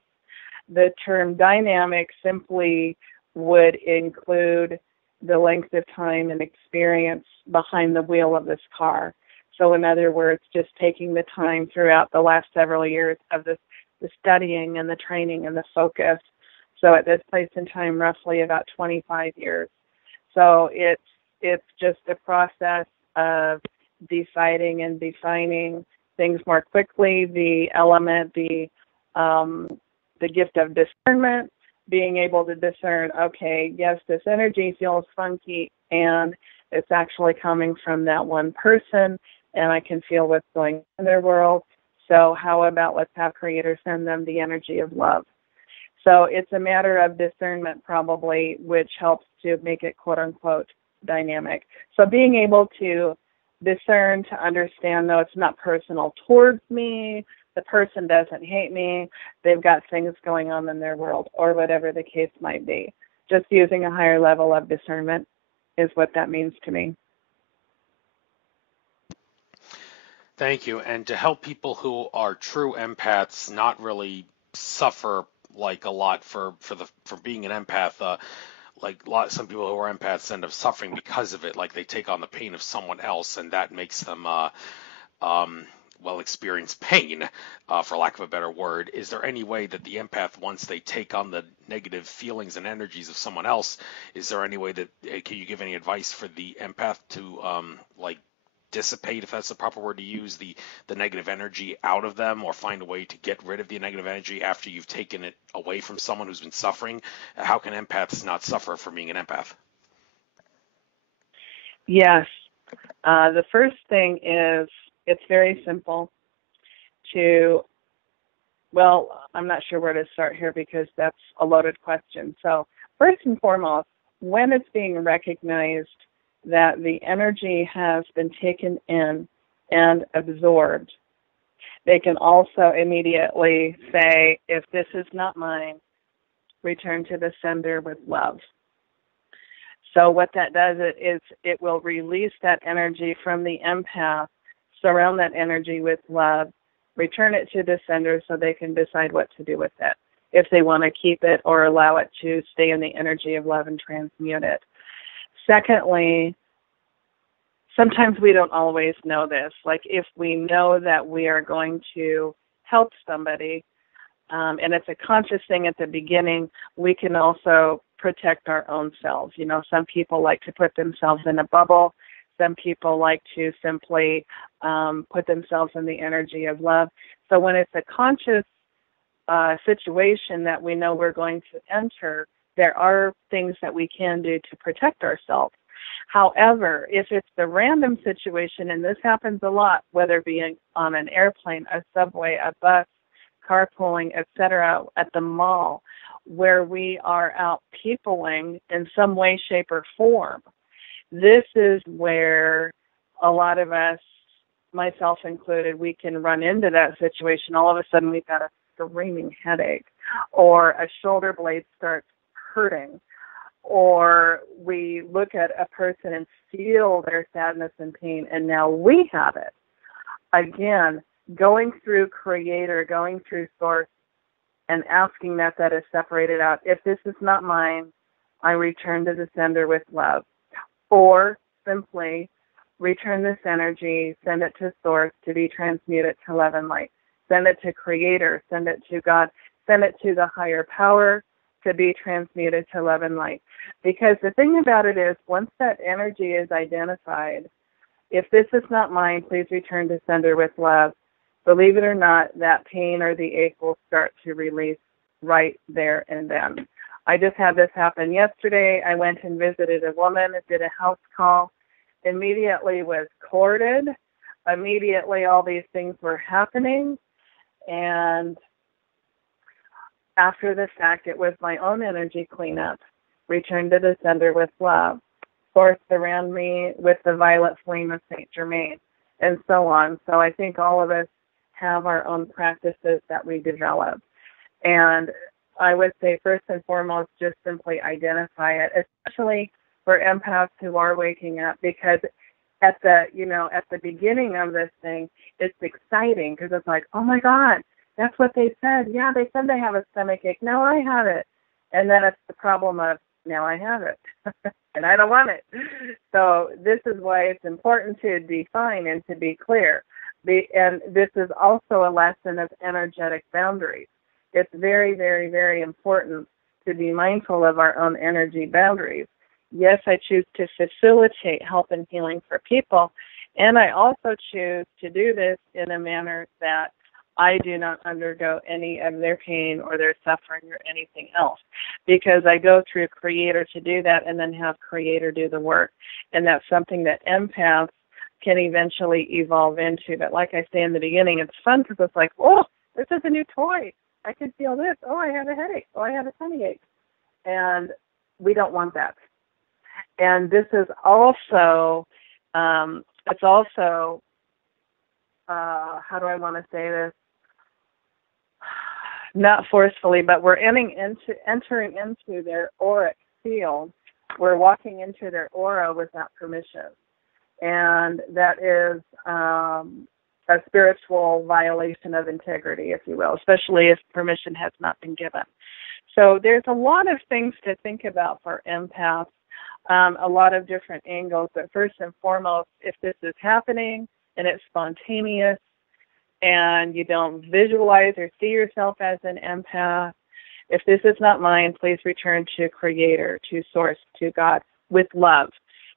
The term dynamic simply would include the length of time and experience behind the wheel of this car. So in other words, just taking the time throughout the last several years of the studying and the training and the focus. So at this place in time, roughly about 25 years. So it's just a process of deciding and defining things more quickly, the element, the gift of discernment, being able to discern, okay, yes, this energy feels funky, and it's actually coming from that one person, and I can feel what's going on in their world. So how about let's have Creator send them the energy of love? So it's a matter of discernment probably, which helps to make it quote-unquote dynamic. So being able to discern, to understand, though, it's not personal towards me, the person doesn't hate me, they've got things going on in their world, or whatever the case might be. Just using a higher level of discernment is what that means to me. Thank you. And to help people who are true empaths not really suffer like a lot for being an empath, some people who are empaths end up suffering because of it, like they take on the pain of someone else, and that makes them experience pain, for lack of a better word. Is there any way that the empath, once they take on the negative feelings and energies of someone else, is there any way that, can you give any advice for the empath to dissipate, if that's the proper word to use, the negative energy out of them, or find a way to get rid of the negative energy after you've taken it away from someone who's been suffering? How can empaths not suffer from being an empath? Yes. The first thing is, it's very simple I'm not sure where to start here because that's a loaded question. So first and foremost, when it's being recognized that the energy has been taken in and absorbed, they can also immediately say, if this is not mine, return to the sender with love. So what that does is it will release that energy from the empath, surround that energy with love, return it to the sender so they can decide what to do with it, if they want to keep it or allow it to stay in the energy of love and transmute it. Secondly, sometimes we don't always know this. Like if we know that we are going to help somebody, and it's a conscious thing at the beginning, we can also protect our own selves. Some people like to put themselves in a bubble. Some people like to simply put themselves in the energy of love. So when it's a conscious situation that we know we're going to enter, there are things that we can do to protect ourselves. However, if it's the random situation, and this happens a lot, whether it be on an airplane, a subway, a bus, carpooling, etc., at the mall, where we are out peopling in some way, shape, or form, this is where a lot of us, myself included, we can run into that situation. All of a sudden, we've got a screaming headache, or a shoulder blade starts hurting, or we look at a person and feel their sadness and pain, and now we have it. again, going through Creator, going through Source, and asking that is separated out. If this is not mine, I return to the sender with love. Or simply return this energy, send it to Source to be transmuted to love and light. Send it to Creator, send it to God, send it to the higher power to be transmuted to love and light. Because the thing about it is, once that energy is identified, if this is not mine, please return to sender with love. Believe it or not, that pain or the ache will start to release right there and then. I just had this happen yesterday. I went and visited a woman, did a house call, immediately was courted. Immediately all these things were happening. And after the fact, it was my own energy cleanup. Return to the sender with love. Source around me with the violet flame of Saint Germain, and so on. So I think all of us have our own practices that we develop. And I would say first and foremost, just simply identify it, especially for empaths who are waking up, because at the beginning of this thing, it's exciting because it's like, oh my God, that's what they said. Yeah, they said they have a stomach ache. Now I have it. And then it's the problem of, now I have it, and I don't want it. So this is why it's important to define and to be clear. And this is also a lesson of energetic boundaries. It's very, very, very important to be mindful of our own energy boundaries. Yes, I choose to facilitate help and healing for people, and I also choose to do this in a manner that I do not undergo any of their pain or their suffering or anything else, because I go through Creator to do that and then have Creator do the work. And that's something that empaths can eventually evolve into. But like I say in the beginning, it's fun because it's like, oh, this is a new toy. I can feel this. Oh, I have a headache. Oh, I have a tummy ache. And we don't want that. And this is also, how do I want to say this? Not forcefully, but we're entering into their auric field. We're walking into their aura without permission. And that is a spiritual violation of integrity, if you will, especially if permission has not been given. So there's a lot of things to think about for empaths, a lot of different angles. But first and foremost, if this is happening and it's spontaneous, and you don't visualize or see yourself as an empath, if this is not mine, please return to Creator, to Source, to God, with love.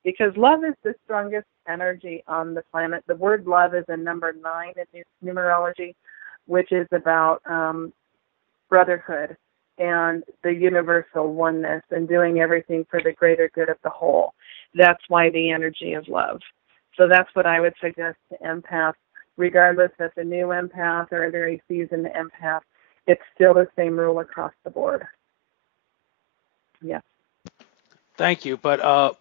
Because love is the strongest energy on the planet. The word love is a number 9 in numerology, which is about brotherhood and the universal oneness and doing everything for the greater good of the whole. That's why the energy of love. So that's what I would suggest to empaths. Regardless if a new empath or a very seasoned empath, it's still the same rule across the board. Yes. Thank you. But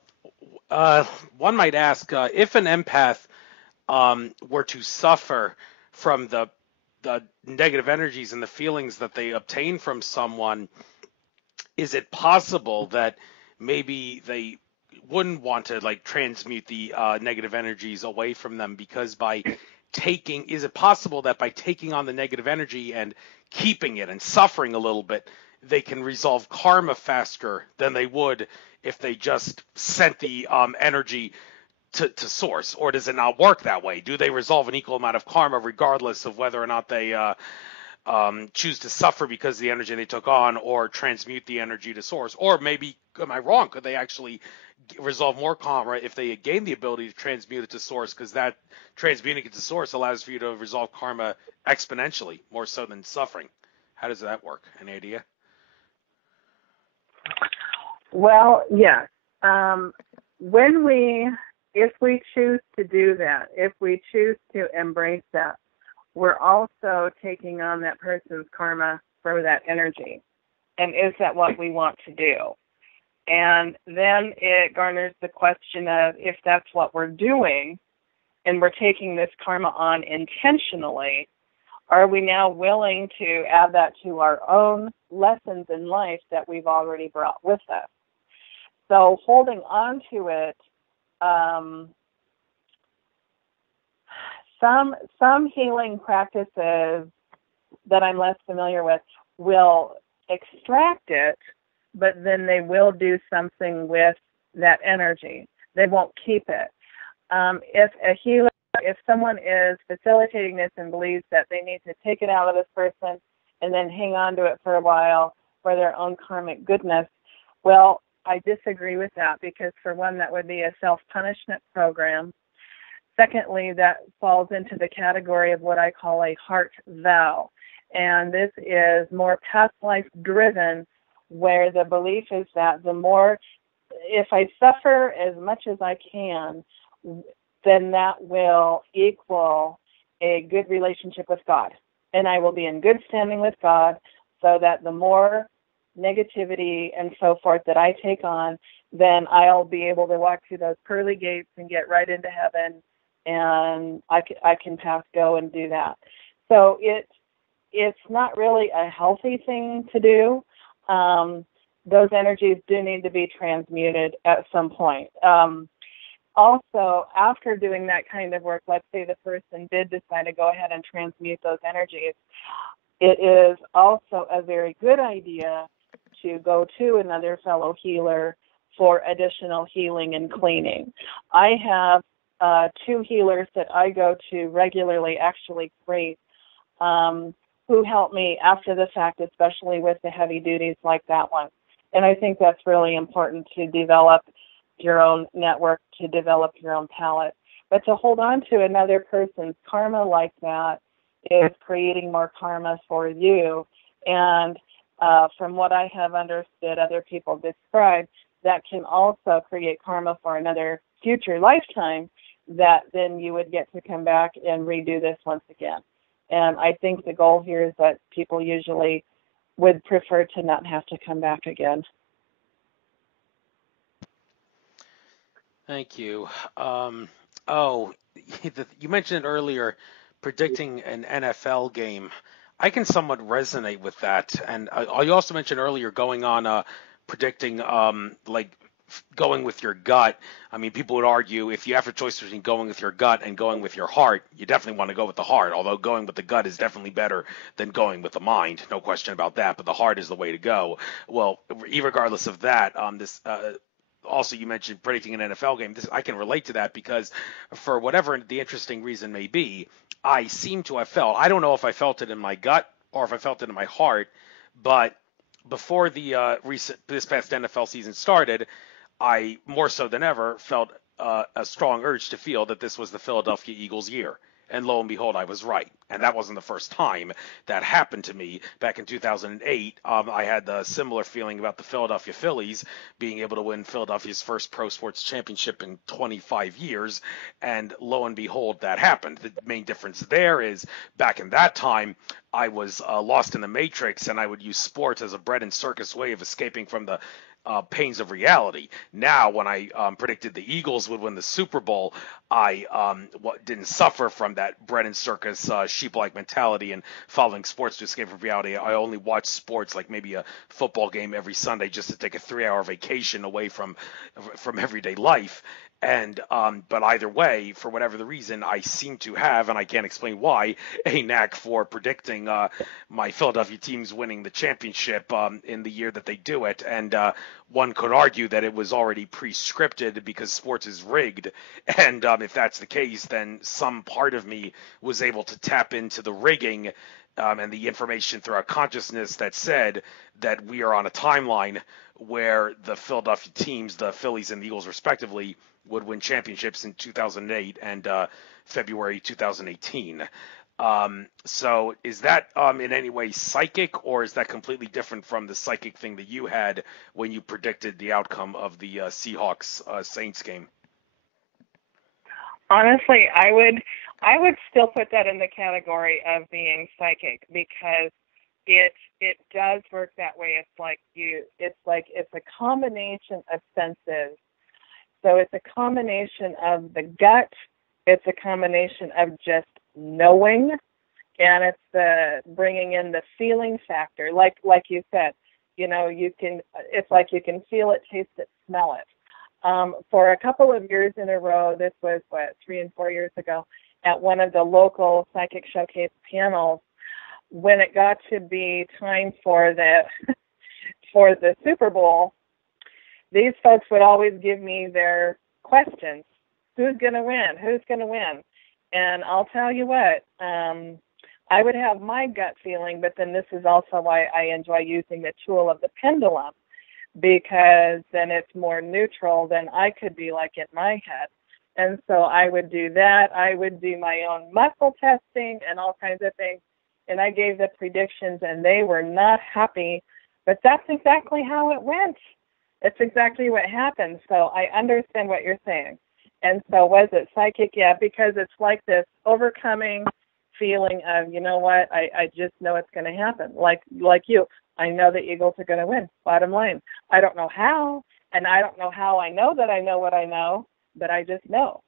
one might ask, if an empath were to suffer from the negative energies and the feelings that they obtain from someone, is it possible that maybe they wouldn't want to transmute the negative energies away from them, because is it possible that by taking on the negative energy and keeping it and suffering a little bit, they can resolve karma faster than they would if they just sent the energy to Source? Or does it not work that way? Do they resolve an equal amount of karma regardless of whether or not they choose to suffer because of the energy they took on, or transmute the energy to Source? Or maybe, am I wrong, could they actually resolve more karma if they gain the ability to transmute it to Source, because that transmuting it to Source allows for you to resolve karma exponentially, more so than suffering? How does that work? Any idea? Well, yes. If we choose to do that, if we choose to embrace that, we're also taking on that person's karma for that energy. And is that what we want to do? And then it garners the question of, if that's what we're doing and we're taking this karma on intentionally, are we now willing to add that to our own lessons in life that we've already brought with us? So holding on to it some healing practices that I'm less familiar with will extract it, but then they will do something with that energy. They won't keep it. If someone is facilitating this and believes that they need to take it out of this person and then hang on to it for a while for their own karmic goodness, well, I disagree with that, because for one, that would be a self-punishment program. Secondly, that falls into the category of what I call a heart vow. And this is more past life driven, where the belief is that the more, if I suffer as much as I can, then that will equal a good relationship with God. And I will be in good standing with God, so that the more negativity and so forth that I take on, then I'll be able to walk through those pearly gates and get right into heaven, and I can pass go and do that. So it's not really a healthy thing to do. Those energies do need to be transmuted at some point. Also, after doing that kind of work, let's say the person did decide to go ahead and transmute those energies, it is also a very good idea to go to another fellow healer for additional healing and cleaning. I have 2 healers that I go to regularly, actually great, who help me after the fact, especially with the heavy duties like that one. And I think that's really important, to develop your own network, to develop your own palette. But to hold on to another person's karma like that is creating more karma for you. And from what I have understood other people describe, that can also create karma for another future lifetime, that then you would get to come back and redo this once again. And I think the goal here is that people usually would prefer to not have to come back again. Thank you. You mentioned earlier predicting an NFL game. I can somewhat resonate with that. And you also mentioned earlier going on predicting like going with your gut. I mean, people would argue if you have a choice between going with your gut and going with your heart, you definitely want to go with the heart, although going with the gut is definitely better than going with the mind. No question about that, but the heart is the way to go. Well, regardless of that, also, you mentioned predicting an NFL game. I can relate to that, because for whatever the interesting reason may be, I seem to have felt, I don't know if I felt it in my gut or if I felt it in my heart, but before this past NFL season started, I more so than ever felt a strong urge to feel that this was the Philadelphia Eagles' year. And lo and behold, I was right. And that wasn't the first time that happened to me. Back in 2008, I had a similar feeling about the Philadelphia Phillies being able to win Philadelphia's first pro sports championship in 25 years. And lo and behold, that happened. The main difference there is back in that time, I was lost in the matrix, and I would use sports as a bread and circus way of escaping from the pains of reality. Now, when I predicted the Eagles would win the Super Bowl, I didn't suffer from that bread and circus sheep-like mentality and following sports to escape from reality. I only watch sports like maybe a football game every Sunday just to take a 3-hour vacation away from everyday life. And but either way, for whatever the reason, I seem to have, and I can't explain why, a knack for predicting my Philadelphia teams winning the championship in the year that they do it. And one could argue that it was already pre-scripted because sports is rigged. And if that's the case, then some part of me was able to tap into the rigging and the information through our consciousness that said that we are on a timeline where the Philadelphia teams, the Phillies and the Eagles respectively, would win championships in 2008 and February 2018. So is that in any way psychic, or is that completely different from the psychic thing that you had when you predicted the outcome of the Seahawks Saints game? Honestly, I would still put that in the category of being psychic, because it does work that way. It's a combination of senses. So it's a combination of the gut, it's a combination of just knowing, and it's the bringing in the feeling factor. Like you said, it's like you can feel it, taste it, smell it. For a couple of years in a row, this was 3 and 4 years ago, at one of the local psychic showcase panels, when it got to be time for the for the Super Bowl, these folks would always give me their questions. Who's going to win? Who's going to win? And I'll tell you what, I would have my gut feeling, but then this is also why I enjoy using the tool of the pendulum, because then it's more neutral than I could be like in my head. And so I would do that. I would do my own muscle testing and all kinds of things. And I gave the predictions, and they were not happy. But that's exactly how it went. It's exactly what happened. So I understand what you're saying. And so was it psychic? Yeah, because it's like this overcoming feeling of, you know what, I just know it's going to happen. Like you, I know the Eagles are going to win, bottom line. I don't know how, and I don't know how I know that I know what I know, but I just know.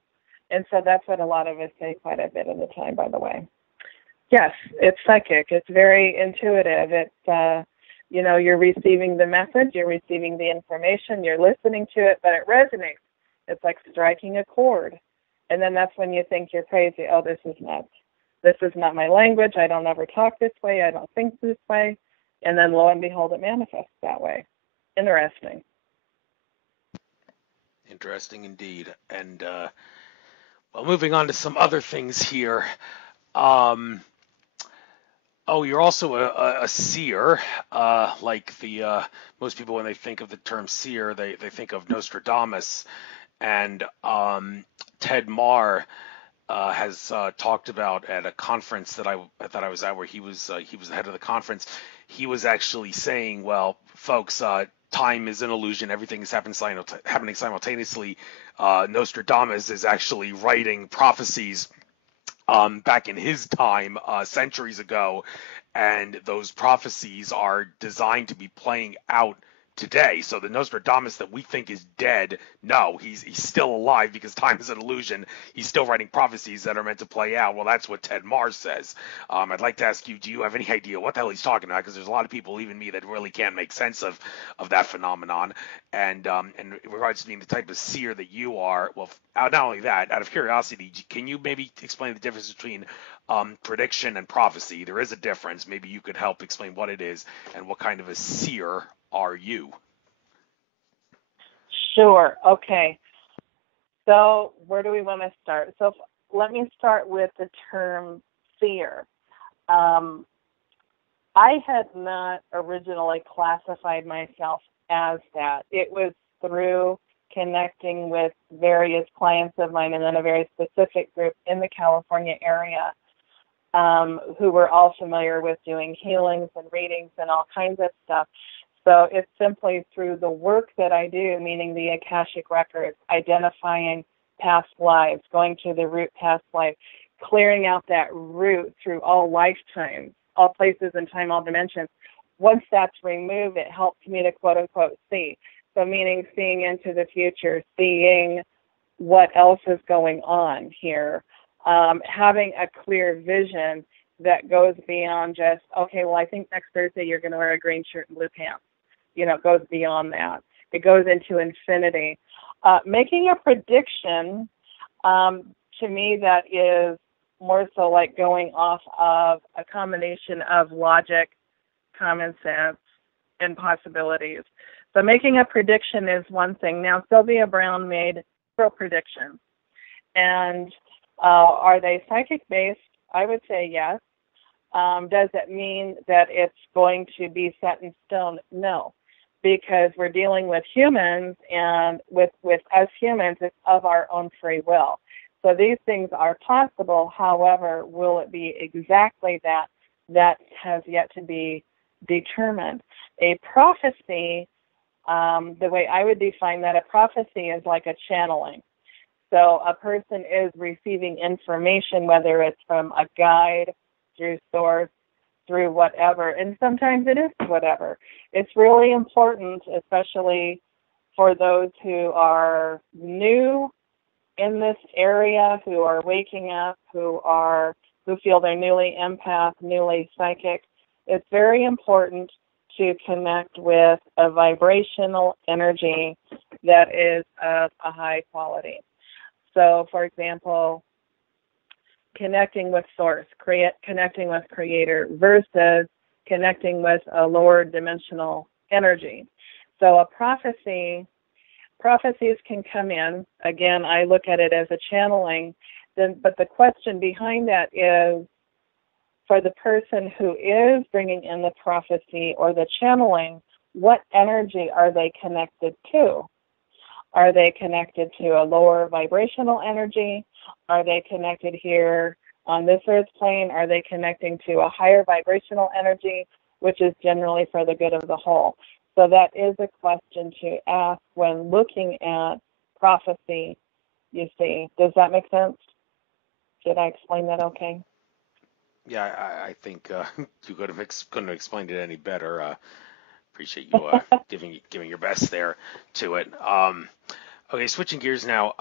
And so that's what a lot of us say quite a bit of the time, by the way. Yes, it's psychic. It's very intuitive. It's, you're receiving the message, you're receiving the information, you're listening to it, but it resonates. It's like striking a chord. And then that's when you think you're crazy. Oh, this is not my language. I don't ever talk this way. I don't think this way. And then lo and behold, it manifests that way. Interesting. Interesting indeed. And moving on to some other things here. You're also a seer. Like the most people, when they think of the term seer, they think of Nostradamus. And Ted Marr has talked about at a conference that I was at, where he was the head of the conference. He was actually saying, well, folks, time is an illusion. Everything is happening simultaneously. Nostradamus is actually writing prophecies back in his time, centuries ago, and those prophecies are designed to be playing out today. So the Nostradamus that we think is dead, no, he's still alive, because time is an illusion. He's still writing prophecies that are meant to play out. Well, that's what Ted Marr says. I'd like to ask you, do you have any idea what the hell he's talking about? Because there's a lot of people, even me, that really can't make sense of that phenomenon. And in regards to being the type of seer that you are, well, not only that, out of curiosity, can you maybe explain the difference between prediction and prophecy? There is a difference. Maybe you could help explain what it is and what kind of a seer are you? Sure. Okay. So where do we want to start? So let me start with the term seer. I had not originally classified myself as that. It was through connecting with various clients of mine, and then a very specific group in the California area who were all familiar with doing healings and readings and all kinds of stuff. So it's simply through the work that I do, meaning the Akashic records, identifying past lives, going to the root past life, clearing out that root through all lifetimes, all places and time, all dimensions. Once that's removed, it helps me to quote unquote see. So meaning seeing into the future, seeing what else is going on here, having a clear vision that goes beyond just, okay, well, I think next Thursday you're going to wear a green shirt and blue pants. It goes beyond that. It goes into infinity. Making a prediction, to me, that is more so like going off of a combination of logic, common sense, and possibilities. So making a prediction is one thing. Now, Sylvia Brown made several predictions. And are they psychic-based? I would say yes. Does it mean that it's going to be set in stone? No, because we're dealing with humans, and with us humans, it's of our own free will. So these things are possible. However, will it be exactly that? That has yet to be determined. A prophecy, the way I would define that, a prophecy is like a channeling. So a person is receiving information, whether it's from a guide, through source, through whatever, and sometimes it is whatever. It's really important, especially for those who are new in this area, who are waking up, who feel they're newly empath, newly psychic. It's very important to connect with a vibrational energy that is of a high quality. So, for example, connecting with source, connecting with creator versus connecting with a lower dimensional energy. So a prophecies can come in. Again, I look at it as a channeling. But the question behind that is, for the person who is bringing in the prophecy or the channeling, what energy are they connected to? Are they connected to a lower vibrational energy? Are they connected here on this earth plane? Are they connecting to a higher vibrational energy, which is generally for the good of the whole? So that is a question to ask when looking at prophecy, you see. Does that make sense? Did I explain that okay? Yeah, I think you couldn't have explained it any better. Appreciate you giving your best there to it. Okay, switching gears now.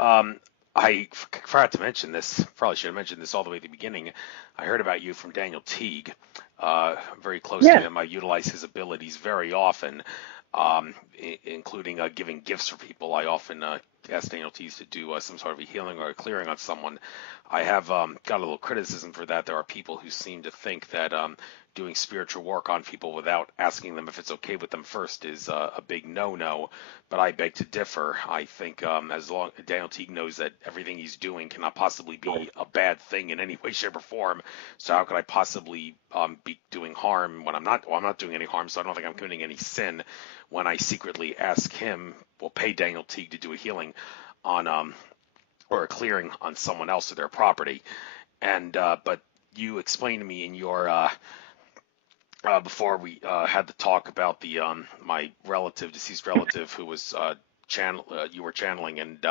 I forgot to mention this. Probably should have mentioned this all the way at the beginning. I heard about you from Daniel Teague. Very close to him. I utilize his abilities very often, including giving gifts for people. I often ask Daniel Teague to do some sort of a healing or a clearing on someone. I have got a little criticism for that. There are people who seem to think that doing spiritual work on people without asking them if it's okay with them first is a big no-no, but I beg to differ. I think as long as Daniel Teague knows that everything he's doing cannot possibly be a bad thing in any way, shape, or form, so how could I possibly be doing harm when I'm not doing any harm, so I don't think I'm committing any sin when I secretly ask him, pay Daniel Teague to do a healing on or a clearing on someone else or their property. And but you explained to me in your before we had the talk about the my deceased relative who was you were channeling and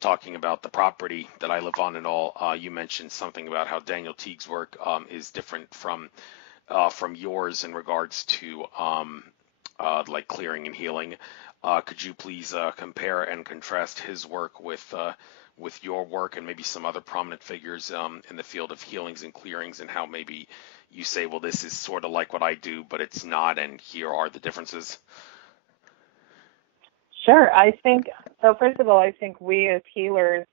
talking about the property that I live on and all. You mentioned something about how Daniel Teague's work is different from yours in regards to like clearing and healing. Could you please compare and contrast his work with your work and maybe some other prominent figures in the field of healings and clearings, and how maybe you say, well, this is sort of like what I do, but it's not, and here are the differences? Sure. I think, so first of all, I think we as healers,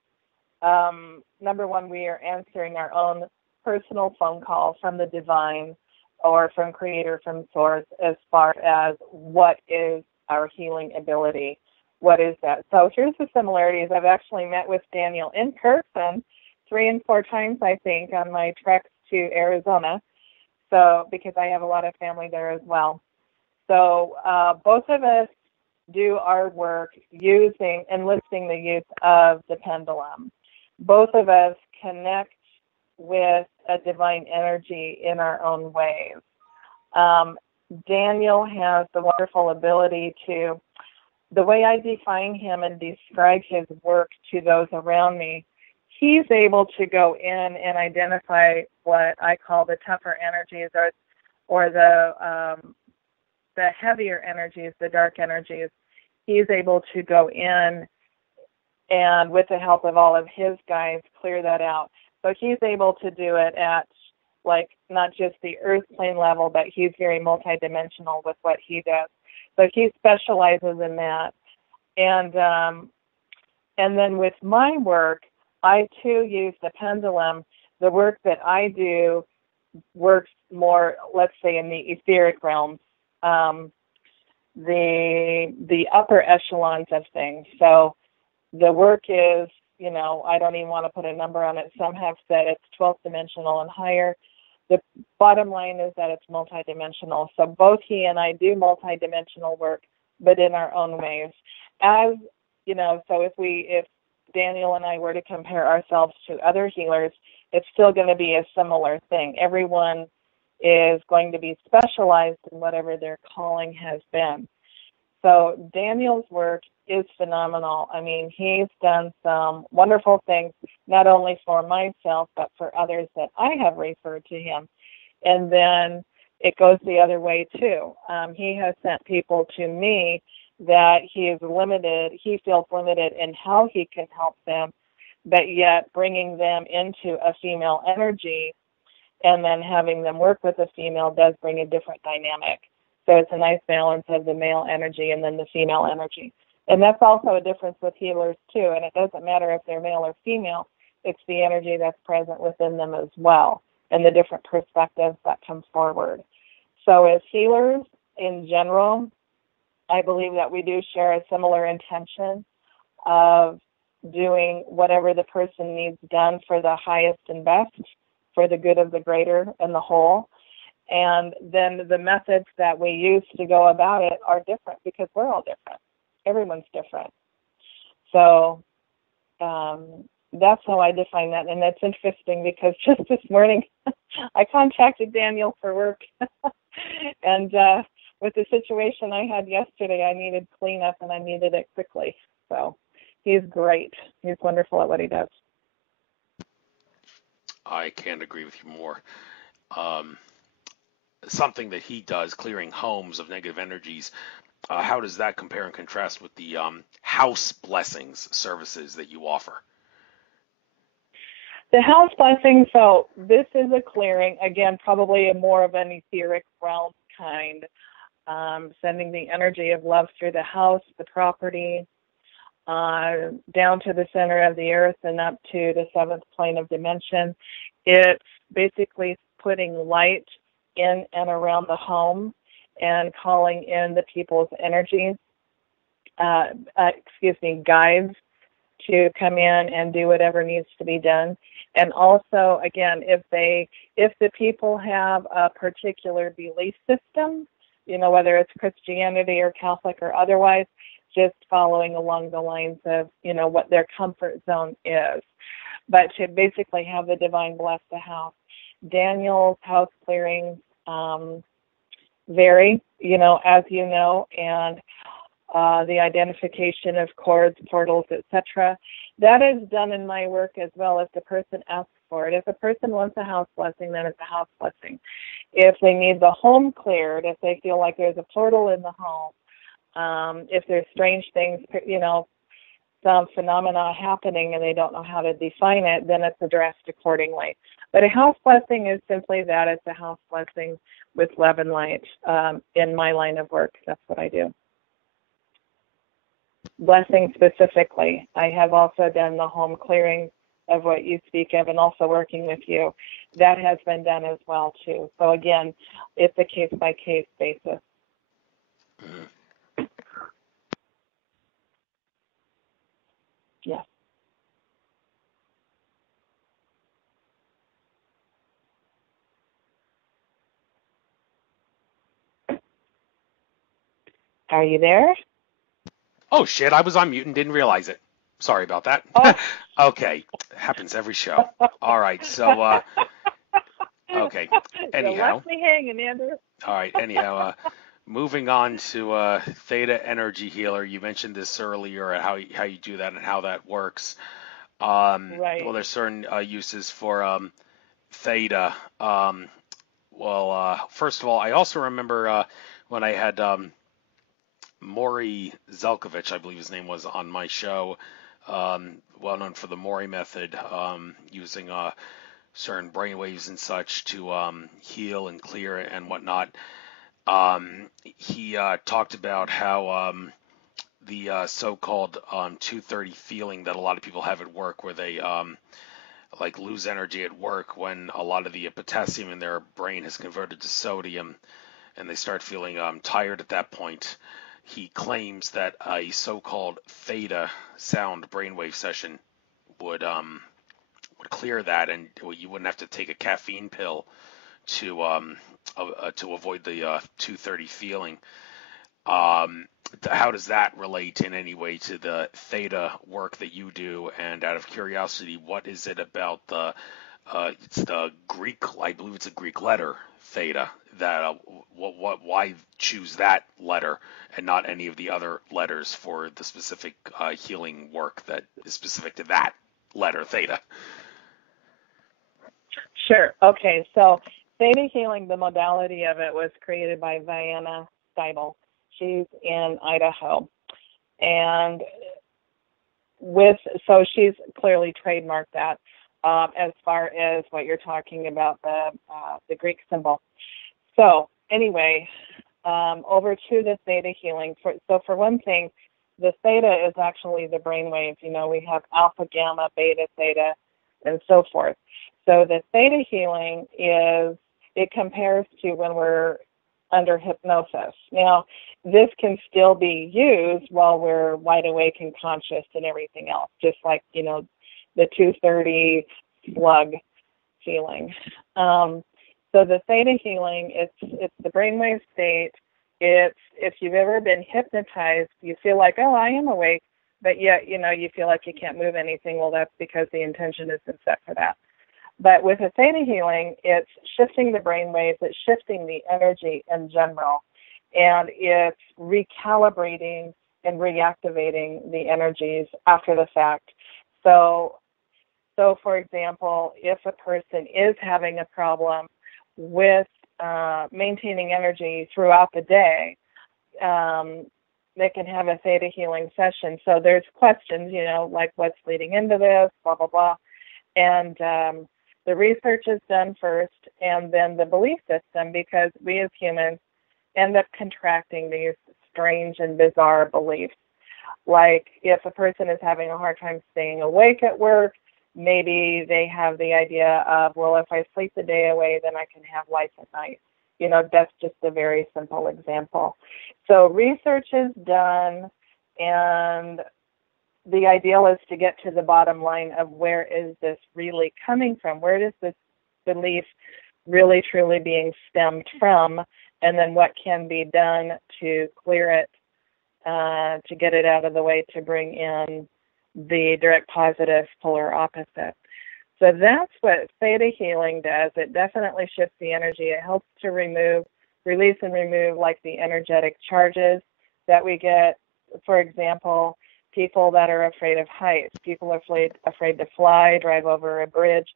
number one, we are answering our own personal phone call from the divine or from creator, from source, as far as what is our healing ability. What is that? So here's the similarities. I've actually met with Daniel in person 3 and 4 times, I think, on my treks to Arizona. So because I have a lot of family there as well. So both of us do our work enlisting the use of the pendulum. Both of us connect with a divine energy in our own ways. Daniel has the wonderful ability to, the way I define him and describe his work to those around me, he's able to go in and identify what I call the tougher energies or the heavier energies, the dark energies. He's able to go in and with the help of all of his guides clear that out. So he's able to do it at like not just the earth plane level, but he's very multidimensional with what he does. So he specializes in that. And then with my work, I too use the pendulum. The work that I do works more, let's say, in the etheric realms, the upper echelons of things. So the work is, I don't even want to put a number on it. Some have said it's 12th dimensional and higher. The bottom line is that it's multidimensional. So both he and I do multidimensional work, but in our own ways. As so if Daniel and I were to compare ourselves to other healers, it's still going to be a similar thing. Everyone is going to be specialized in whatever their calling has been. So Daniel's work is phenomenal. I mean, he's done some wonderful things, not only for myself, but for others that I have referred to him. And then it goes the other way, too. He has sent people to me that he feels limited in how he can help them, but yet bringing them into a female energy and then having them work with a female does bring a different dynamic. So it's a nice balance of the male energy and then the female energy. And that's also a difference with healers, too. And it doesn't matter if they're male or female. it's the energy that's present within them as well, and the different perspectives that come forward. So as healers in general, I believe that we do share a similar intention of doing whatever the person needs done for the highest and best, for the good of the greater and the whole. And then the methods that we use to go about it are different because we're all different. Everyone's different. So that's how I define that. And that's interesting because just this morning I contacted Daniel for work. And with the situation I had yesterday, I needed cleanup and I needed it quickly. So he's great. He's wonderful at what he does. I can't agree with you more. Something that he does, clearing homes of negative energies, how does that compare and contrast with the house blessings services that you offer? The house blessing, so this is a clearing, again, probably a more of an etheric realm kind, sending the energy of love through the house, the property, down to the center of the earth and up to the seventh plane of dimension. It's basically putting light in and around the home and calling in the people's energies, guides to come in and do whatever needs to be done. And also, again, if the people have a particular belief system, whether it's Christianity or Catholic or otherwise, just following along the lines of, what their comfort zone is. But to basically have the divine bless the house. Daniel's house clearings vary, as you know, and the identification of cords, portals, etc. That is done in my work as well if the person asks for it. If a person wants a house blessing, then it's a house blessing. If they need the home cleared, if they feel like there's a portal in the home, if there's strange things, some phenomena happening and they don't know how to define it, then it's addressed accordingly. But a house blessing is simply that. It's a house blessing with love and light in my line of work. That's what I do. Blessing specifically. I have also done the home clearing of what you speak of and also working with you. That has been done as well, too. So, again, it's a case-by-case basis. Yes. Are you there? Oh, shit, I was on mute and didn't realize it. Sorry about that. Oh. Okay, happens every show. All right, so, okay, anyhow. You left me hanging, Andrew. All right, anyhow, moving on to Theta Energy Healer. You mentioned this earlier, how you do that and how that works. Right. Well, there's certain uses for Theta. First of all, I also remember when I had Maury Zelkovich, I believe his name was, on my show, well known for the Maury method, using certain brainwaves and such to heal and clear and whatnot. He talked about how the so-called 230 feeling that a lot of people have at work, where they like lose energy at work when a lot of the potassium in their brain has converted to sodium, and they start feeling tired at that point. He claims that a so-called theta sound brainwave session would clear that, and you wouldn't have to take a caffeine pill to avoid the 230 feeling. How does that relate in any way to the theta work that you do? And out of curiosity, what is it about the it's the Greek, I believe it's a Greek letter, theta, that why choose that letter and not any of the other letters for the specific healing work that is specific to that letter, theta? Sure. Okay. So Theta Healing, the modality of it was created by Vienna Steibel. She's in Idaho. And so she's clearly trademarked that as far as what you're talking about, the Greek symbol. So anyway, over to the Theta Healing. So for one thing, the theta is actually the brainwave. We have alpha, gamma, beta, theta, and so forth. So the Theta Healing it compares to when we're under hypnosis. Now, this can still be used while we're wide awake and conscious and everything else, just like, the 230 slug feeling. So the Theta Healing, it's the brainwave state. It's if you've ever been hypnotized, you feel like, oh, I am awake, but yet, you feel like you can't move anything. Well, that's because the intention has been set for that. But with a Theta Healing, it's shifting the brainwaves, it's shifting the energy in general, and it's recalibrating and reactivating the energies after the fact. So for example, if a person is having a problem with maintaining energy throughout the day, they can have a Theta Healing session. So there's questions, like what's leading into this, blah, blah, blah. And the research is done first, and then the belief system, because we as humans end up contracting these strange and bizarre beliefs. Like if a person is having a hard time staying awake at work, maybe they have the idea of, well, if I sleep the day away, then I can have life at night. That's just a very simple example. So research is done, and the ideal is to get to the bottom line of where is this really coming from? Where does this belief really truly being stemmed from? And then what can be done to clear it, to get it out of the way, to bring in the direct positive polar opposite. So that's what Theta Healing does. It definitely shifts the energy. It helps to release and remove like the energetic charges that we get. For example, people that are afraid of heights, people are afraid to fly, drive over a bridge.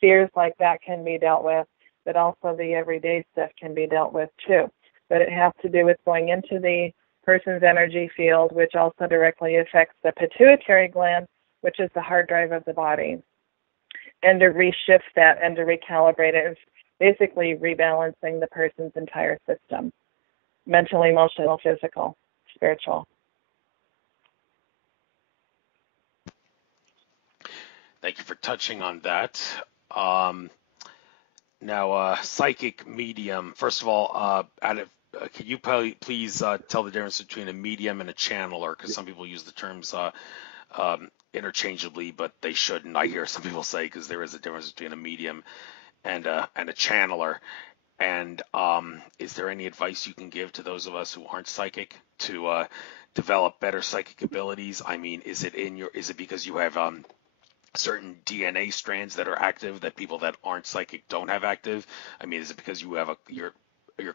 Fears like that can be dealt with, but also the everyday stuff can be dealt with too. But it has to do with going into the person's energy field, which also directly affects the pituitary gland, which is the hard drive of the body. And to reshift that and to recalibrate it is basically rebalancing the person's entire system, mental, emotional, physical, spiritual. Thank you for touching on that. Now, psychic medium. First of all, can you please tell the difference between a medium and a channeler? Because some people use the terms interchangeably, but they shouldn't. I hear some people say, because there is a difference between a medium and a channeler. And is there any advice you can give to those of us who aren't psychic to develop better psychic abilities? I mean, is it because you have certain DNA strands that are active that people that aren't psychic don't have active? I mean, is it because you're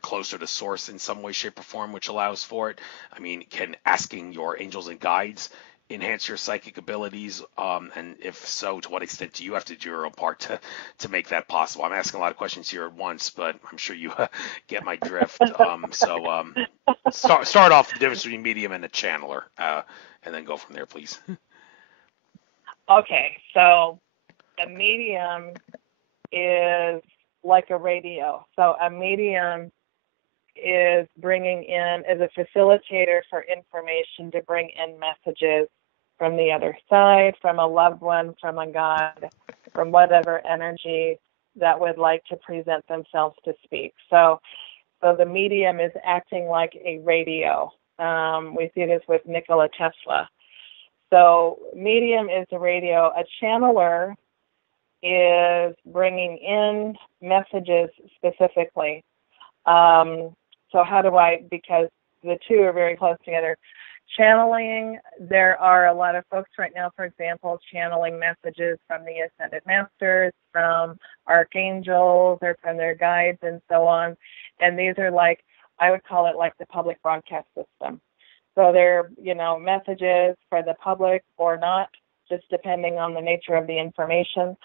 closer to source in some way, shape, or form, which allows for it? I mean, can asking your angels and guides enhance your psychic abilities? And if so, to what extent do you have to do your own part to make that possible? I'm asking a lot of questions here at once, but I'm sure you get my drift. Start off the difference between medium and a channeler, and then go from there, please. Okay, so a medium is like a radio. So a medium is bringing in, as a facilitator for information, to bring in messages from the other side, from a loved one, from a God, from whatever energy that would like to present themselves to speak. So the medium is acting like a radio. We see this with Nikola Tesla. So medium is a radio. A channeler is bringing in messages specifically. So how do because the two are very close together. Channeling, there are a lot of folks right now, for example, channeling messages from the Ascended Masters, from archangels, or from their guides and so on. And these are like, I would call it like the public broadcast system. So they're, messages for the public or not, just depending on the nature of the information.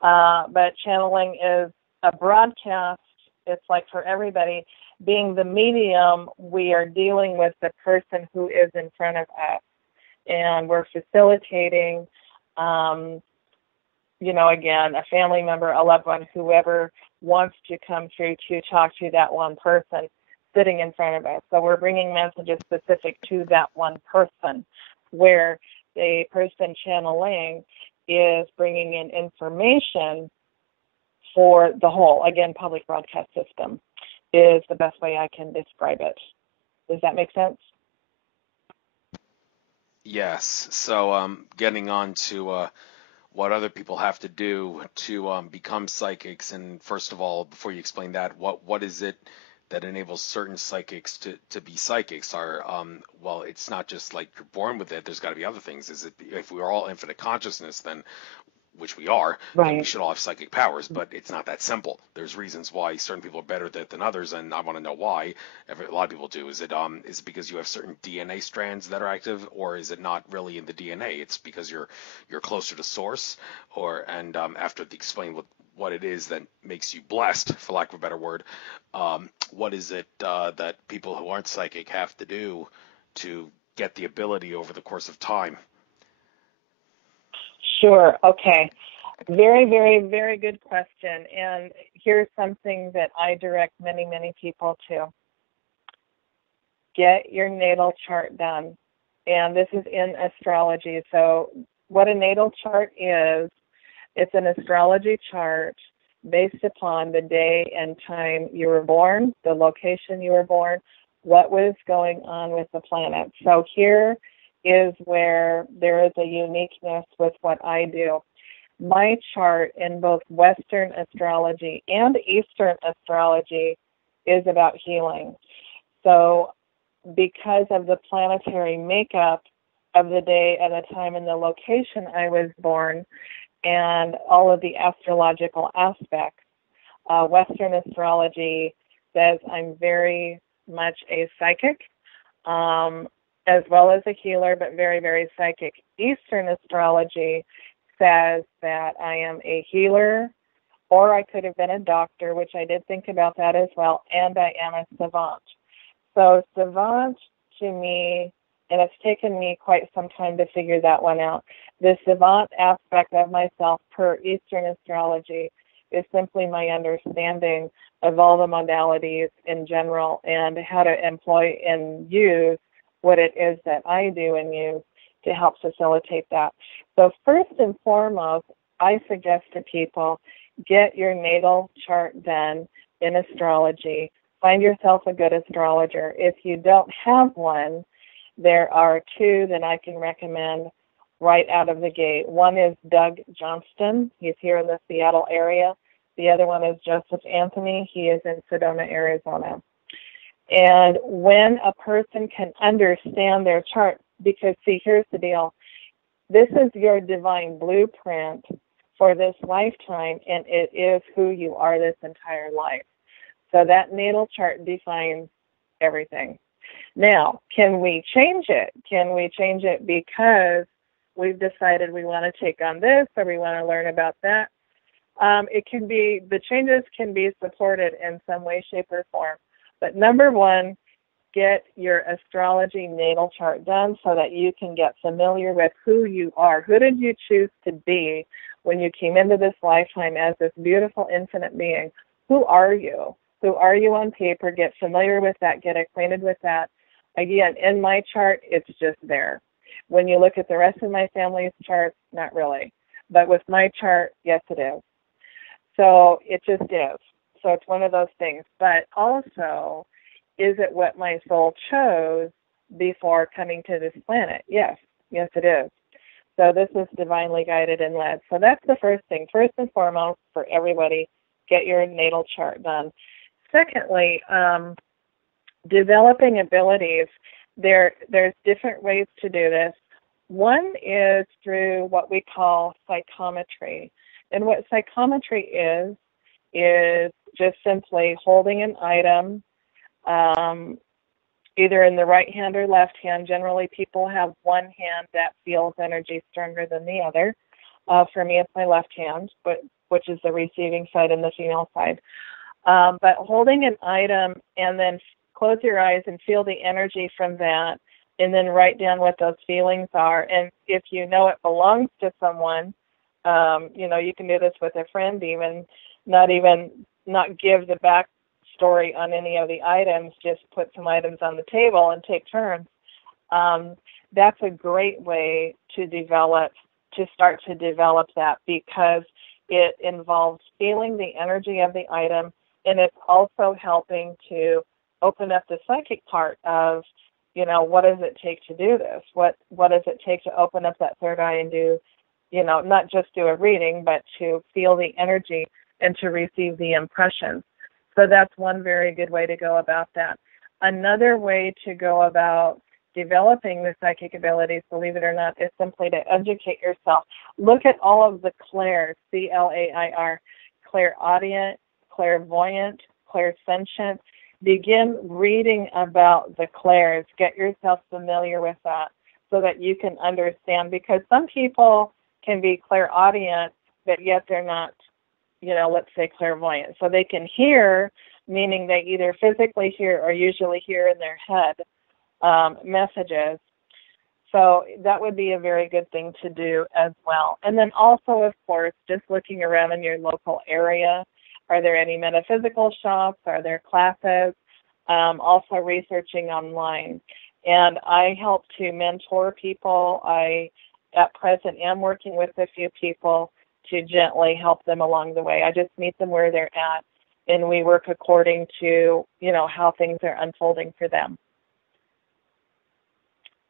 But channeling is a broadcast. It's like for everybody. Being the medium, we are dealing with the person who is in front of us. And we're facilitating, again, a family member, a loved one, whoever wants to come through to talk to that one person sitting in front of us. So we're bringing messages specific to that one person, where the person channeling is bringing in information for the whole, again, public broadcast system is the best way I can describe it. Does that make sense? Yes. So getting on to what other people have to do to become psychics, and first of all, before you explain that, what is it that enables certain psychics to be psychics? Well, it's not just like you're born with it. There's got to be other things. Is it if we are all infinite consciousness, then which we are, then we should all have psychic powers, but it's not that simple. There's reasons why certain people are better at it than others, and I want to know why. A lot of people do. Is it because you have certain DNA strands that are active, or is it not really in the DNA? It's because you're closer to source, after explain what it is that makes you blessed, for lack of a better word, what is it that people who aren't psychic have to do to get the ability over the course of time? Sure. Okay. Very, very, very good question. And here's something that I direct many, many people to. Get your natal chart done. And this is in astrology. So what a natal chart is, it's an astrology chart based upon the day and time you were born, the location you were born, what was going on with the planet. So here is where there is a uniqueness with what I do. My chart in both Western astrology and Eastern astrology is about healing. So because of the planetary makeup of the day and the time and the location I was born and all of the astrological aspects, Western astrology says I'm very much a psychic, as well as a healer, but very, very psychic. Eastern astrology says that I am a healer, or I could have been a doctor, which I did think about that as well, and I am a savant. So savant to me, and it's taken me quite some time to figure that one out, the savant aspect of myself per Eastern astrology is simply my understanding of all the modalities in general and how to employ and use what it is that I do and use to help facilitate that. So first and foremost, I suggest to people, get your natal chart done in astrology. Find yourself a good astrologer. If you don't have one, there are two that I can recommend right out of the gate. One is Doug Johnston. He's here in the Seattle area. The other one is Joseph Anthony. He is in Sedona, Arizona. And when a person can understand their chart, because see, here's the deal. This is your divine blueprint for this lifetime, and it is who you are this entire life. So that natal chart defines everything. Now, can we change it? Can we change it because we've decided we want to take on this or we want to learn about that? It can be, the changes can be supported in some way, shape, or form. But number one, get your astrology natal chart done so that you can get familiar with who you are. Who did you choose to be when you came into this lifetime as this beautiful infinite being? Who are you? Who are you on paper? Get familiar with that. Get acquainted with that. Again, in my chart, it's just there. When you look at the rest of my family's charts, not really. But with my chart, yes, it is. So it just is. So it's one of those things. But also, is it what my soul chose before coming to this planet? Yes. Yes, it is. So this is divinely guided and led. So that's the first thing. First and foremost, for everybody, get your natal chart done. Secondly, developing abilities. There's different ways to do this. One is through what we call psychometry. And what psychometry is just simply holding an item, either in the right hand or left hand. Generally, people have one hand that feels energy stronger than the other. For me, it's my left hand, which is the receiving side and the female side. But holding an item and then close your eyes and feel the energy from that, and then write down what those feelings are. And if you know it belongs to someone, you can do this with a friend even, not give the backstory on any of the items, just put some items on the table and take turns. That's a great way to develop to start to develop that, because it involves feeling the energy of the item, and it's also helping to open up the psychic part of, what does it take to do this? What does it take to open up that third eye and do, not just do a reading, but to feel the energy and to receive the impressions. So that's one very good way to go about that. Another way to go about developing the psychic abilities, believe it or not, is simply to educate yourself. Look at all of the clairs, C-L-A-I-R, clairaudient, clairvoyant, clairsentient. Begin reading about the clairs. Get yourself familiar with that so that you can understand, because some people can be clairaudient, but yet they're not, let's say clairvoyant. So they can hear, meaning they either physically hear or usually hear in their head messages. So that would be a very good thing to do as well. And then also, of course, just looking around in your local area. Are there any metaphysical shops? Are there classes? Also researching online. And I help to mentor people. I, at present, am working with a few people to gently help them along the way. I just meet them where they're at, and we work according to, how things are unfolding for them.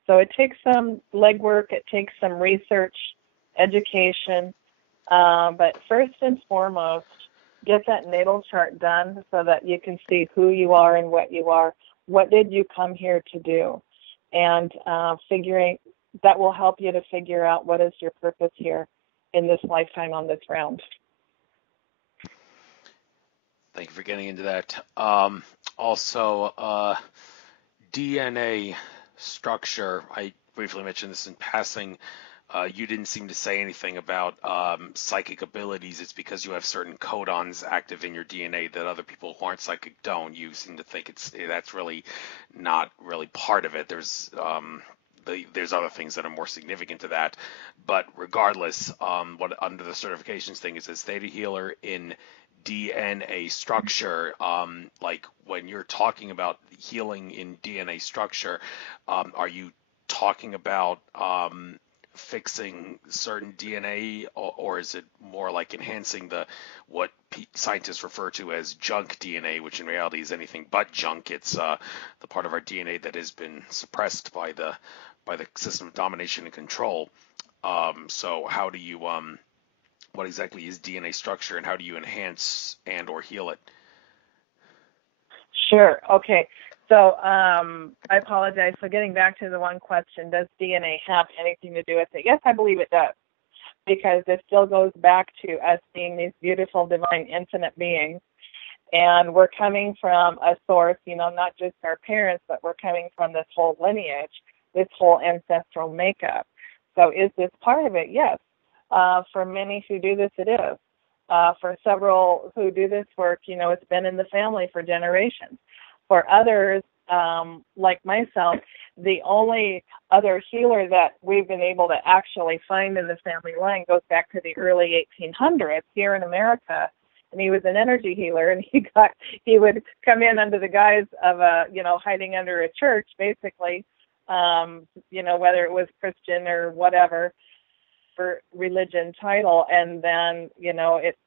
So it takes some legwork, it takes some research, education, but first and foremost, get that natal chart done so that you can see who you are and what you are. What did you come here to do? And figuring that will help you to figure out what is your purpose here in this lifetime on this round. Thank you for getting into that. Also, DNA structure. I briefly mentioned this in passing. You didn't seem to say anything about psychic abilities. It's because you have certain codons active in your DNA that other people who aren't psychic don't. You seem to think that's really not really part of it. There's other things that are more significant to that. But regardless, what under the certifications thing, it says Theta Healer in DNA structure. Like when you're talking about healing in DNA structure, are you talking about fixing certain DNA, or is it more like enhancing what scientists refer to as junk DNA, which in reality is anything but junk? It's the part of our DNA that has been suppressed by the system of domination and control. So how do you what exactly is DNA structure, and how do you enhance and or heal it? Sure. Okay. So I apologize for getting back to the one question. Does DNA have anything to do with it? Yes, I believe it does, because it still goes back to us being these beautiful, divine, infinite beings. And we're coming from a source, not just our parents, but we're coming from this whole lineage, this whole ancestral makeup. So is this part of it? Yes. For many who do this, it is. For several who do this work, it's been in the family for generations. For others, like myself, the only other healer that we've been able to actually find in the family line goes back to the early 1800s here in America. And he was an energy healer, and he would come in under the guise of hiding under a church, basically, whether it was Christian or whatever for religion title, and then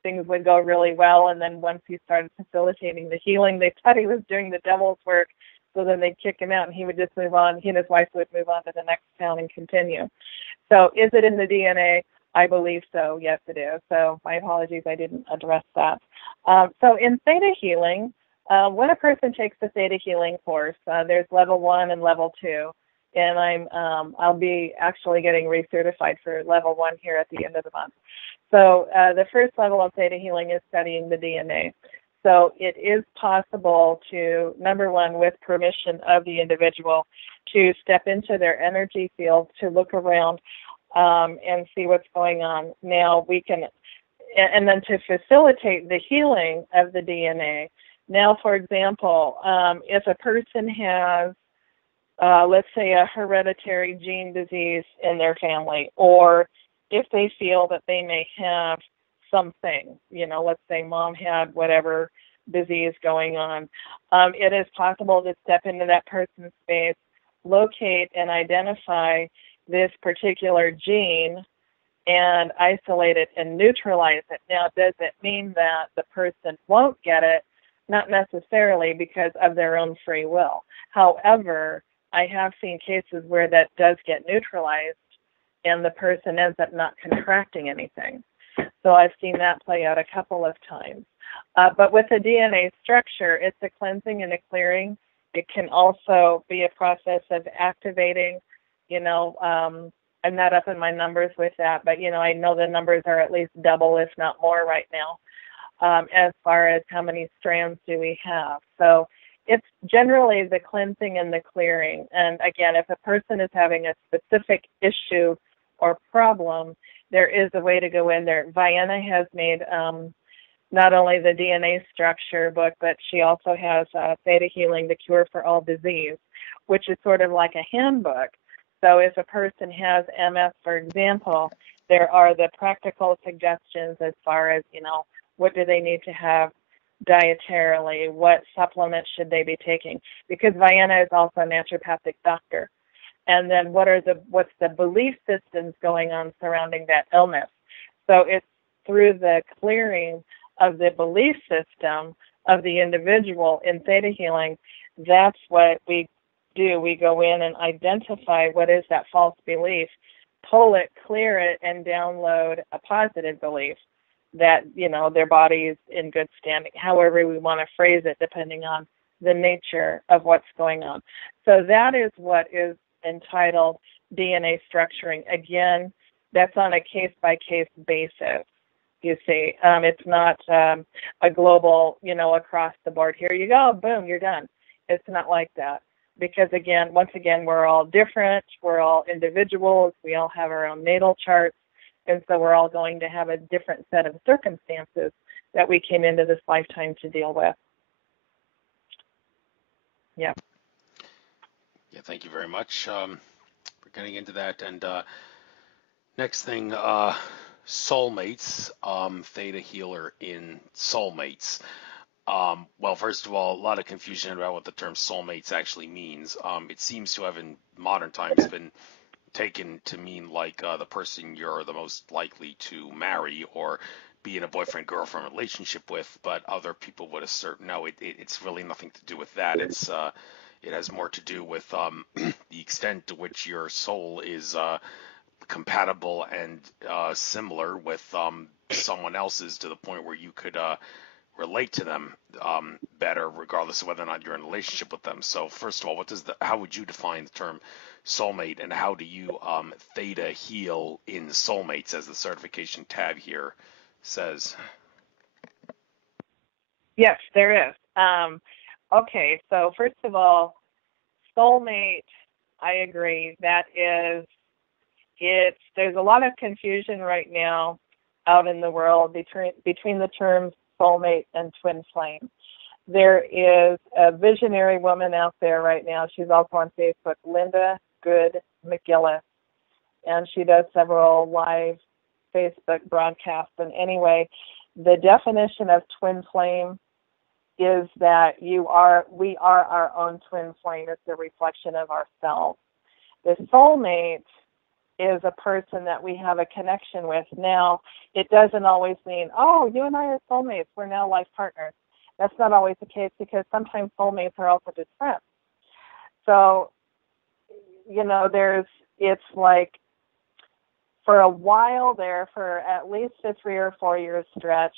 things would go really well, and then once he started facilitating the healing, they thought he was doing the devil's work, so then they'd kick him out and he would just move on. He and his wife would move on to the next town and continue. So is it in the DNA? I believe so. Yes, it is. So my apologies, I didn't address that. So in Theta Healing, when a person takes the Theta Healing course, there's level 1 and level 2. And I'll be actually getting recertified for level 1 here at the end of the month. So the first level of Theta Healing is studying the DNA. So it is possible to, number one, with permission of the individual, to step into their energy field, to look around and see what's going on. Now we can, and then to facilitate the healing of the DNA. Now, for example, if a person has let's say a hereditary gene disease in their family, or if they feel that they may have something, let's say mom had whatever disease going on, it is possible to step into that person's space, locate and identify this particular gene, and isolate it and neutralize it. Now, does it mean that the person won't get it? Not necessarily, because of their own free will. However, I have seen cases where that does get neutralized and the person ends up not contracting anything. So I've seen that play out a couple of times. But with the DNA structure, it's a cleansing and a clearing. It can also be a process of activating, I'm not up in my numbers with that, but, I know the numbers are at least double, if not more right now, as far as how many strands do we have. So it's generally the cleansing and the clearing. And again, if a person is having a specific issue or problem, there is a way to go in there. Vienna has made not only the DNA structure book, but she also has Theta Healing, the Cure for All Disease, which is sort of like a handbook. So if a person has MS, for example, there are the practical suggestions as far as, what do they need to have dietarily, what supplements should they be taking, because Vienna is also a naturopathic doctor. And then what's the belief systems going on surrounding that illness. So it's through the clearing of the belief system of the individual in Theta Healing, that's what we do. We go in and identify what is that false belief, pull it, clear it, and download a positive belief that, their body is in good standing, however we want to phrase it, depending on the nature of what's going on. So that is what is entitled DNA structuring. Again, that's on a case-by-case basis, you see. It's not a global, across the board, here you go, boom, you're done. It's not like that. Because, once again, we're all different. We're all individuals. We all have our own natal charts. And so we're all going to have a different set of circumstances that we came into this lifetime to deal with. Yeah. Yeah, thank you very much for getting into that. And next thing, soulmates, Theta Healer in soulmates. Well, first of all, a lot of confusion about what the term soulmates actually means. It seems to have in modern times been taken to mean like the person you're the most likely to marry or be in a boyfriend-girlfriend relationship with, but other people would assert no, it's really nothing to do with that. It has more to do with the extent to which your soul is compatible and similar with someone else's to the point where you could relate to them better, regardless of whether or not you're in a relationship with them. So first of all, how would you define the term soulmate, and how do you Theta heal in soulmates, as the certification tab here says? Yes, there is. Okay, so first of all, soulmate, I agree. There's a lot of confusion right now out in the world between the terms soulmate and twin flame. There is a visionary woman out there right now. She's also on Facebook, Linda Good McGillis, and she does several live Facebook broadcasts. And anyway, the definition of twin flame is that we are our own twin flame. It's a reflection of ourselves. The soulmate is a person that we have a connection with. Now, it doesn't always mean, oh, you and I are soulmates, we're now life partners. That's not always the case, because sometimes soulmates are also just friends. So, it's like for a while there, for at least a 3 or 4 year stretch,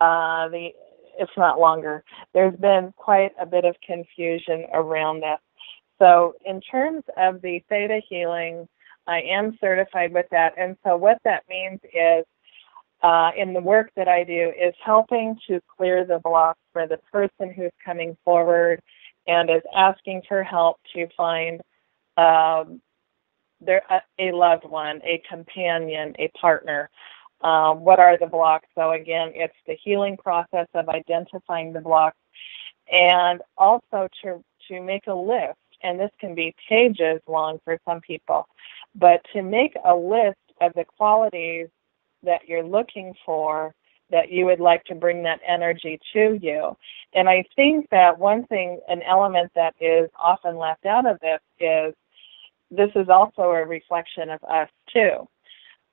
if not longer, there's been quite a bit of confusion around that. So in terms of the Theta Healing, I am certified with that. And so what that means is, in the work that I do, is helping to clear the blocks for the person who's coming forward and is asking for help to find a loved one, a companion, a partner. What are the blocks? So again, it's the healing process of identifying the blocks, and also to make a list. And this can be pages long for some people, but to make a list of the qualities that you're looking for, that you would like to bring that energy to you. And I think that an element that is often left out of this is also a reflection of us too.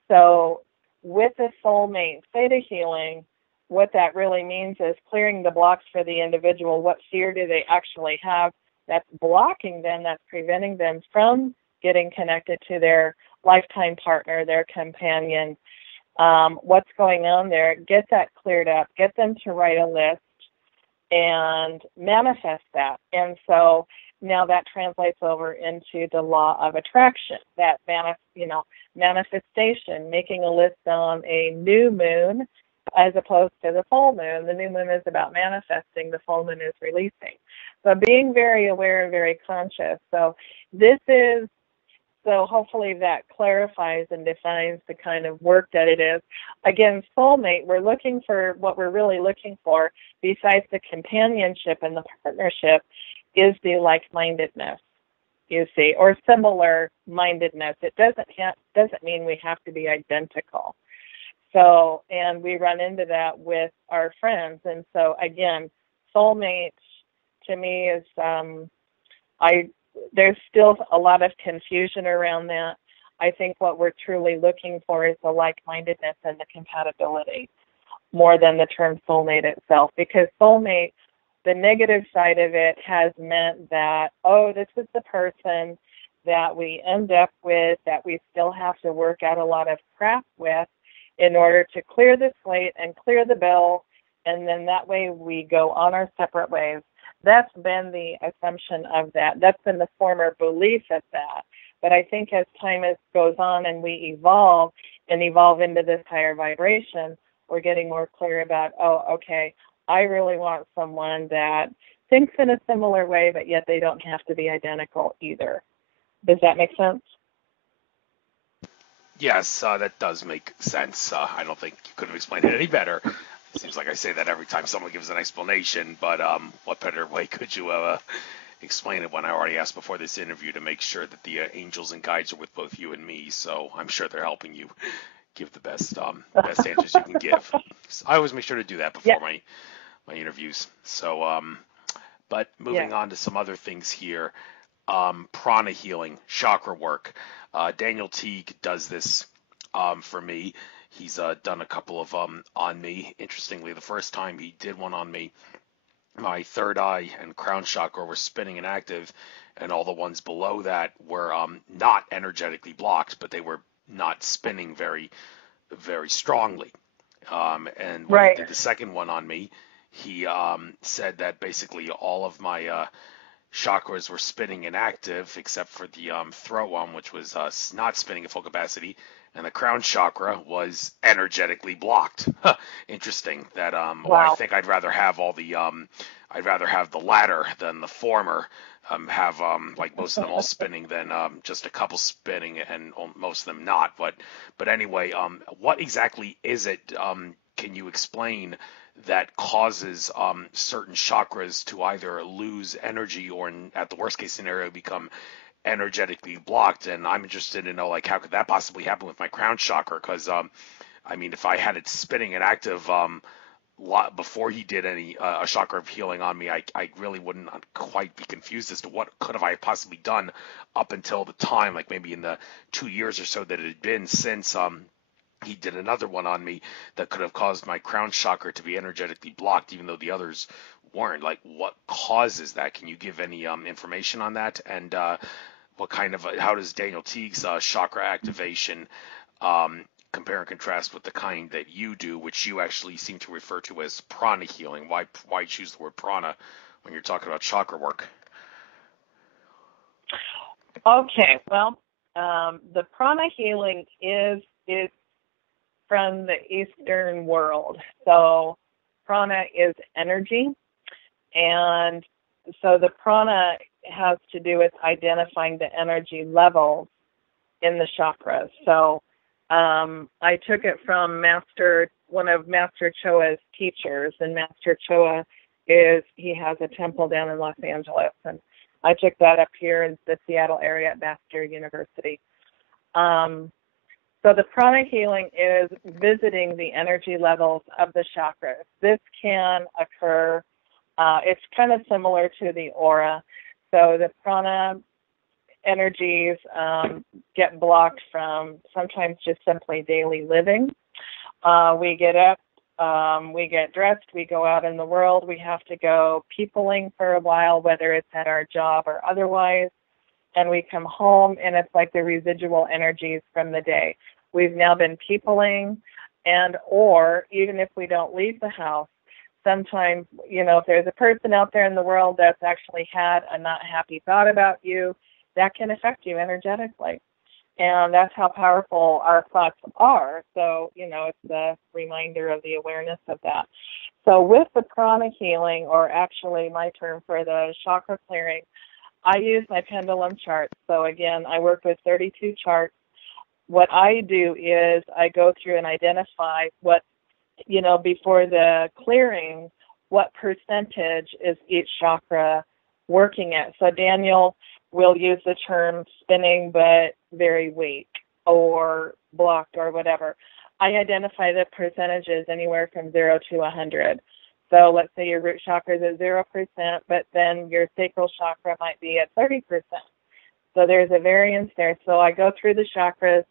So with the soulmate Theta Healing, what that really means is clearing the blocks for the individual. What fear do they actually have that's blocking them, that's preventing them from getting connected to their lifetime partner, their companion? What's going on there? Get that cleared up. Get them to write a list and manifest that. And so now that translates over into the law of attraction, that manifestation, making a list on a new moon as opposed to the full moon. The new moon is about manifesting, the full moon is releasing. So being very aware and very conscious. So hopefully that clarifies and defines the kind of work that it is. Again, soulmate, what we're really looking for, besides the companionship and the partnership, is the like-mindedness, you see, or similar-mindedness. It doesn't mean we have to be identical. So, and we run into that with our friends. And so, again, soulmate to me is, there's still a lot of confusion around that. I think what we're truly looking for is the like-mindedness and the compatibility more than the term soulmate itself, because soulmate, the negative side of it has meant that, this is the person that we end up with, that we still have to work out a lot of crap with in order to clear the slate and clear the bill, and then that way we go on our separate ways. That's been the assumption of that. That's been the former belief of that. But I think as time goes on and we evolve into this higher vibration, we're getting more clear about, okay, I really want someone that thinks in a similar way, but yet they don't have to be identical either. Does that make sense? Yes, that does make sense. I don't think you could have explained it any better. It seems like I say that every time someone gives an explanation, but what better way could you explain it when I already asked before this interview to make sure that the angels and guides are with both you and me, so I'm sure they're helping you give the best answers you can give. So I always make sure to do that before my interviews. So, but moving on to some other things here, prana healing, chakra work. Daniel Teague does this for me. He's done a couple of on me. Interestingly, the first time he did one on me, my third eye and crown chakra were spinning and active, and all the ones below that were not energetically blocked, but they were not spinning very, very strongly. And when he did the second one on me, he said that basically all of my chakras were spinning and active, except for the throat one, which was not spinning at full capacity, and the crown chakra was energetically blocked. Interesting. That well, I think I'd rather have the latter than the former. Have like most of them all spinning than just a couple spinning and most of them not. But anyway, what exactly is it? Can you explain that causes certain chakras to either lose energy or, at the worst case scenario, become energetically blocked? And I'm interested to know, like, how could that possibly happen with my crown chakra? Because I mean, if I had it spinning and active before he did any a chakra of healing on me, I really wouldn't quite be confused as to what could have I possibly done up until the time, like maybe in the 2 years or so that it had been since he did another one on me that could have caused my crown chakra to be energetically blocked, even though the others weren't. Like, what causes that? Can you give any information on that? And what kind of how does Daniel Teague's chakra activation compare and contrast with the kind that you do, which you actually seem to refer to as prana healing? Why choose the word prana when you're talking about chakra work? Okay, well, the prana healing is from the Eastern world. So prana is energy, and so the prana has to do with identifying the energy levels in the chakras. So I took it from one of Master Choa's teachers, and Master Choa he has a temple down in Los Angeles, and I took that up here in the Seattle area at Baxter University. So the prana healing is visiting the energy levels of the chakras. This can occur, it's kind of similar to the aura. So the prana energies get blocked from sometimes just simply daily living. We get up, we get dressed, we go out in the world, we have to go peopling for a while, whether it's at our job or otherwise, and we come home and it's like the residual energies from the day. We've now been peopling, and or even if we don't leave the house, sometimes, if there's a person out there in the world that's actually had a not happy thought about you, that can affect you energetically. And that's how powerful our thoughts are. So, it's a reminder of the awareness of that. So with the prana healing, or actually my term for the chakra clearing, I use my pendulum charts. So again, I work with 32 charts. What I do is I go through and identify what, before the clearing, what percentage is each chakra working at. So Daniel will use the term spinning but very weak or blocked or whatever. I identify the percentages anywhere from 0 to 100. So let's say your root chakra is at 0%, but then your sacral chakra might be at 30%. So there's a variance there. So I go through the chakras,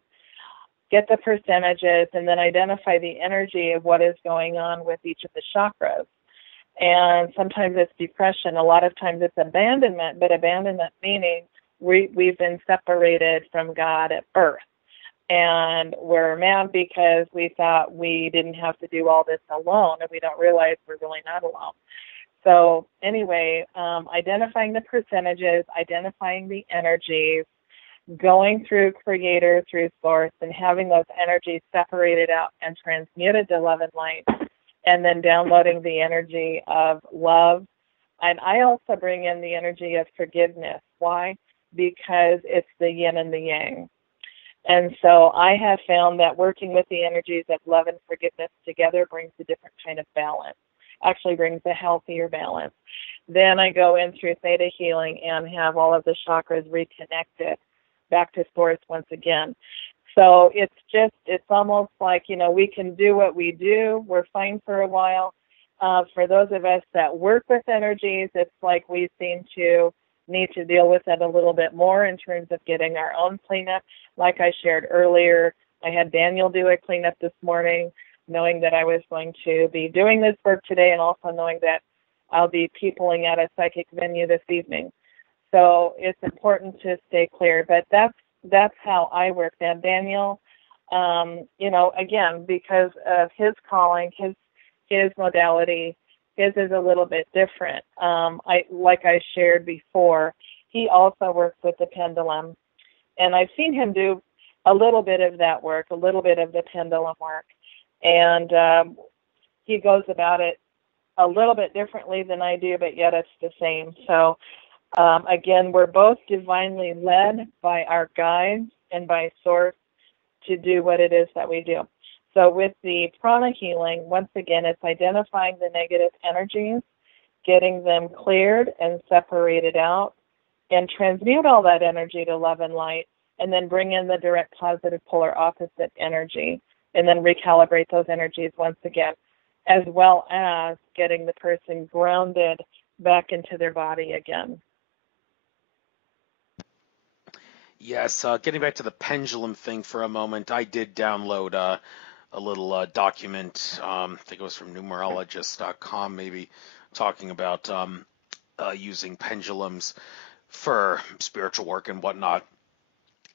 get the percentages, and then identify the energy of what is going on with each of the chakras. And sometimes it's depression. A lot of times it's abandonment, but abandonment meaning we've been separated from God at birth. And we're mad because we thought we didn't have to do all this alone, and we don't realize we're really not alone. So anyway, identifying the percentages, identifying the energies, going through Creator, through Source, and having those energies separated out and transmuted to love and light, and then downloading the energy of love. And I also bring in the energy of forgiveness. Why? Because it's the yin and the yang. And so I have found that working with the energies of love and forgiveness together brings a different kind of balance, actually brings a healthier balance. Then I go in through Theta Healing and have all of the chakras reconnected back to Source once again. So it's almost like, we can do what we do. We're fine for a while. For those of us that work with energies, it's like we seem to need to deal with it a little bit more in terms of getting our own cleanup. Like I shared earlier, I had Daniel do a cleanup this morning, knowing that I was going to be doing this work today, and also knowing that I'll be peopling at a psychic venue this evening. So it's important to stay clear, but that's how I work. Now, Daniel, again, because of his calling, his modality, his is a little bit different. Like I shared before, he also works with the pendulum, and I've seen him do a little bit of that work, a little bit of the pendulum work, and he goes about it a little bit differently than I do, but yet it's the same. So again, we're both divinely led by our guides and by Source to do what it is that we do. So with the prana healing, once again, it's identifying the negative energies, getting them cleared and separated out, and transmute all that energy to love and light, and then bring in the direct positive polar opposite energy, and then recalibrate those energies once again, as well as getting the person grounded back into their body again. Yes, getting back to the pendulum thing for a moment, I did download a little document, I think it was from numerologist.com, maybe, talking about using pendulums for spiritual work and whatnot.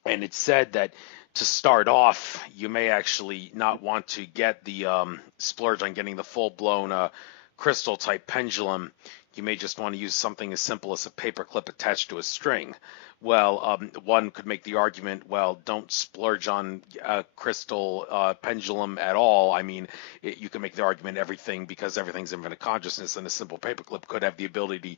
And it said that to start off, you may actually not want to get the splurge on getting the full-blown crystal-type pendulum. You may just want to use something as simple as a paper clip attached to a string. Well, one could make the argument, well, don't splurge on a crystal pendulum at all. I mean, you can make the argument because everything's infinite consciousness, and a simple paperclip could have the ability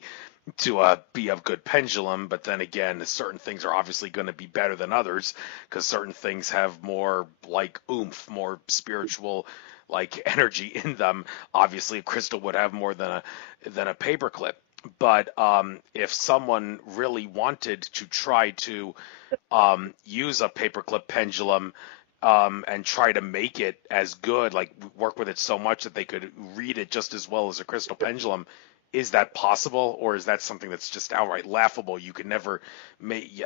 to be a good pendulum. But then again, certain things are obviously going to be better than others, because certain things have more like oomph, more spiritual like energy in them. Obviously, a crystal would have more than a paperclip. But if someone really wanted to try to use a paperclip pendulum and try to make it as good, like work with it so much that they could read it just as well as a crystal pendulum, Is that possible, or is that something that's just outright laughable? You could never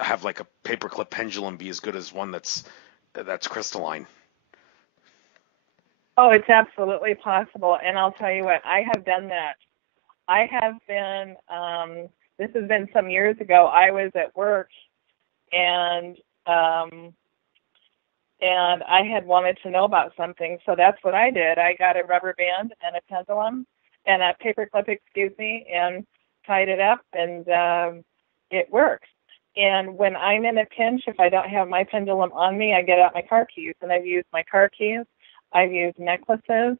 have like a paperclip pendulum be as good as one that's crystalline. Oh, it's absolutely possible. And I'll tell you what, I have done that. I have been, this has been some years ago. I was at work and I had wanted to know about something. So that's what I did. I got a rubber band and a pendulum and a paperclip, and tied it up, and it works. And when I'm in a pinch, if I don't have my pendulum on me, I get out my car keys, and I've used my car keys. I've used necklaces.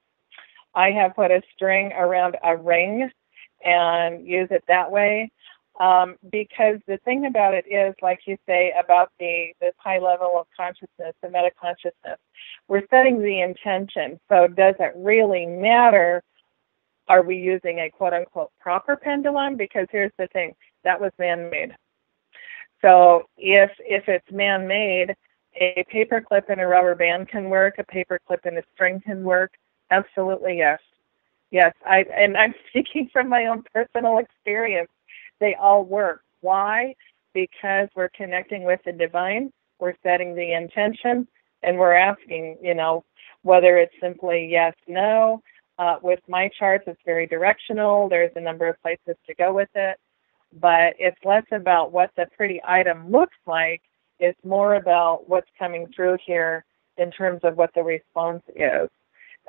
I have put a string around a ring and use it that way. Because the thing about it is, like you say, about this high level of consciousness, the meta consciousness, we're setting the intention. So does it really matter? Are we using a quote-unquote proper pendulum? Because here's the thing, that was man-made. So if it's man-made, a paperclip and a rubber band can work, a paperclip and a string can work. Absolutely, yes. Yes, I'm speaking from my own personal experience. They all work. Why? Because we're connecting with the divine, we're setting the intention, and we're asking, whether it's simply yes, no. With my charts, it's very directional. There's a number of places to go with it. But it's less about what the pretty item looks like. It's more about what's coming through here in terms of what the response is.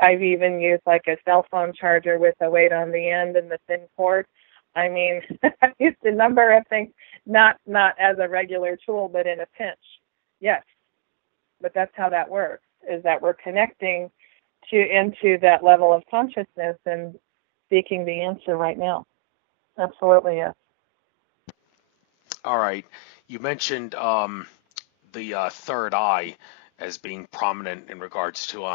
I've even used like a cell phone charger with a weight on the end and the thin cord. I mean, I've used a number of things, not as a regular tool, but in a pinch. Yes, but that's how that works, is that we're connecting into that level of consciousness and seeking the answer right now. Absolutely, yes. All right. You mentioned the third eye as being prominent in regards to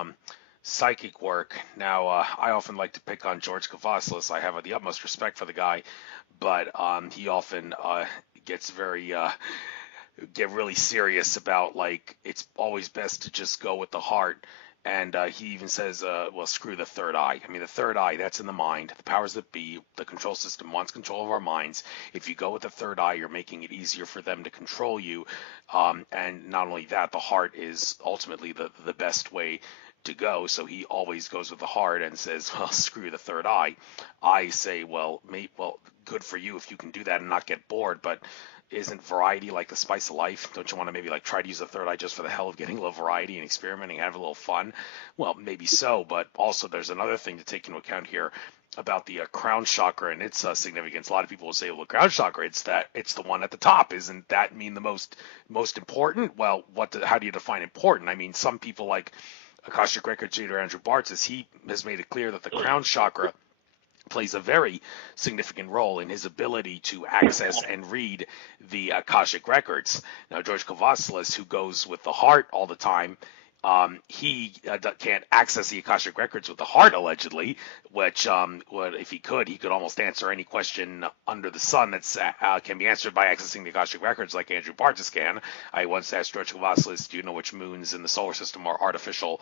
psychic work. Now, I often like to pick on George Kavaslis. I have the utmost respect for the guy, but he often gets get really serious about, like, it's always best to just go with the heart. And he even says, well, screw the third eye. I mean, the third eye, that's in the mind. The powers that be, the control system wants control of our minds. If you go with the third eye, you're making it easier for them to control you. And not only that, the heart is ultimately the best way to go. So he always goes with the heart and says, well, screw the third eye. I say, well, good for you if you can do that and not get bored, but isn't variety like the spice of life? Don't you want to maybe like try to use the third eye just for the hell of getting a little variety and experimenting and have a little fun? Well, maybe so, but also there's another thing to take into account here about the crown chakra and its significance. A lot of people will say, well, the crown chakra, it's the one at the top. Isn't that mean the most important? Well, how do you define important? I mean, some people like Akashic Records reader Andrew Bartzis, he has made it clear that the crown chakra plays a very significant role in his ability to access and read the Akashic Records. Now, George Kavaslis, who goes with the heart all the time, he can't access the Akashic Records with the heart, allegedly, which if he could almost answer any question under the sun that can be answered by accessing the Akashic Records like Andrew Bartzis can. I once asked George Kavaslis, do you know which moons in the solar system are artificial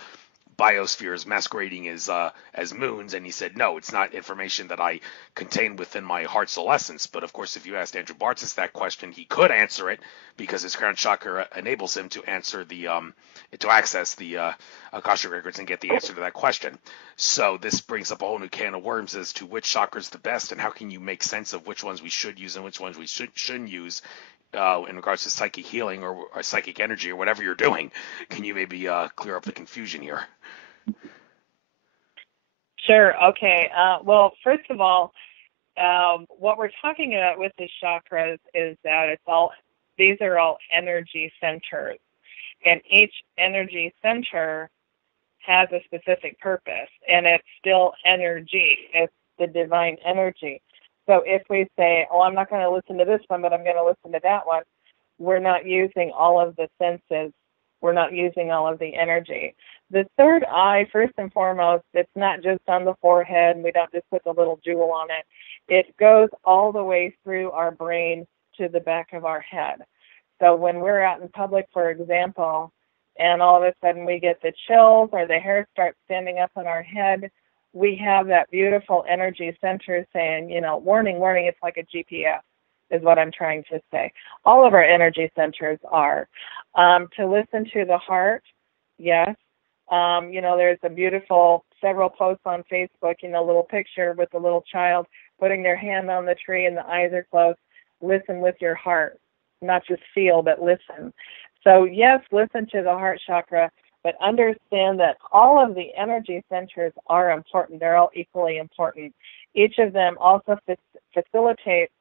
biospheres masquerading as moons, and he said, no, it's not information that I contain within my heart soul essence. But of course, if you asked Andrew Bartzis that question, he could answer it because his crown chakra enables him to answer to access the Akashic Records and get the answer to that question. So this brings up a whole new can of worms as to which chakra is the best and how can you make sense of which ones we should use and which ones we shouldn't use in regards to psychic healing or psychic energy or whatever you're doing. Can you maybe clear up the confusion here? Sure. Okay. Well, first of all, what we're talking about with the chakras is that these are all energy centers, and each energy center has a specific purpose, and it's still energy. It's the divine energy. So if we say, oh, I'm not going to listen to this one, but I'm going to listen to that one, we're not using all of the senses. We're not using all of the energy. The third eye, first and foremost, it's not just on the forehead. We don't just put the little jewel on it. It goes all the way through our brain to the back of our head. So when we're out in public, for example, and all of a sudden we get the chills or the hair starts standing up on our head, we have that beautiful energy center saying, warning, warning, it's like a GPS is what I'm trying to say. All of our energy centers are. To listen to the heart, yes. There's a beautiful several posts on Facebook, little picture with the little child putting their hand on the tree and the eyes are closed. Listen with your heart, not just feel, but listen. So yes, listen to the heart chakra, but understand that all of the energy centers are important. They're all equally important. Each of them also facilitates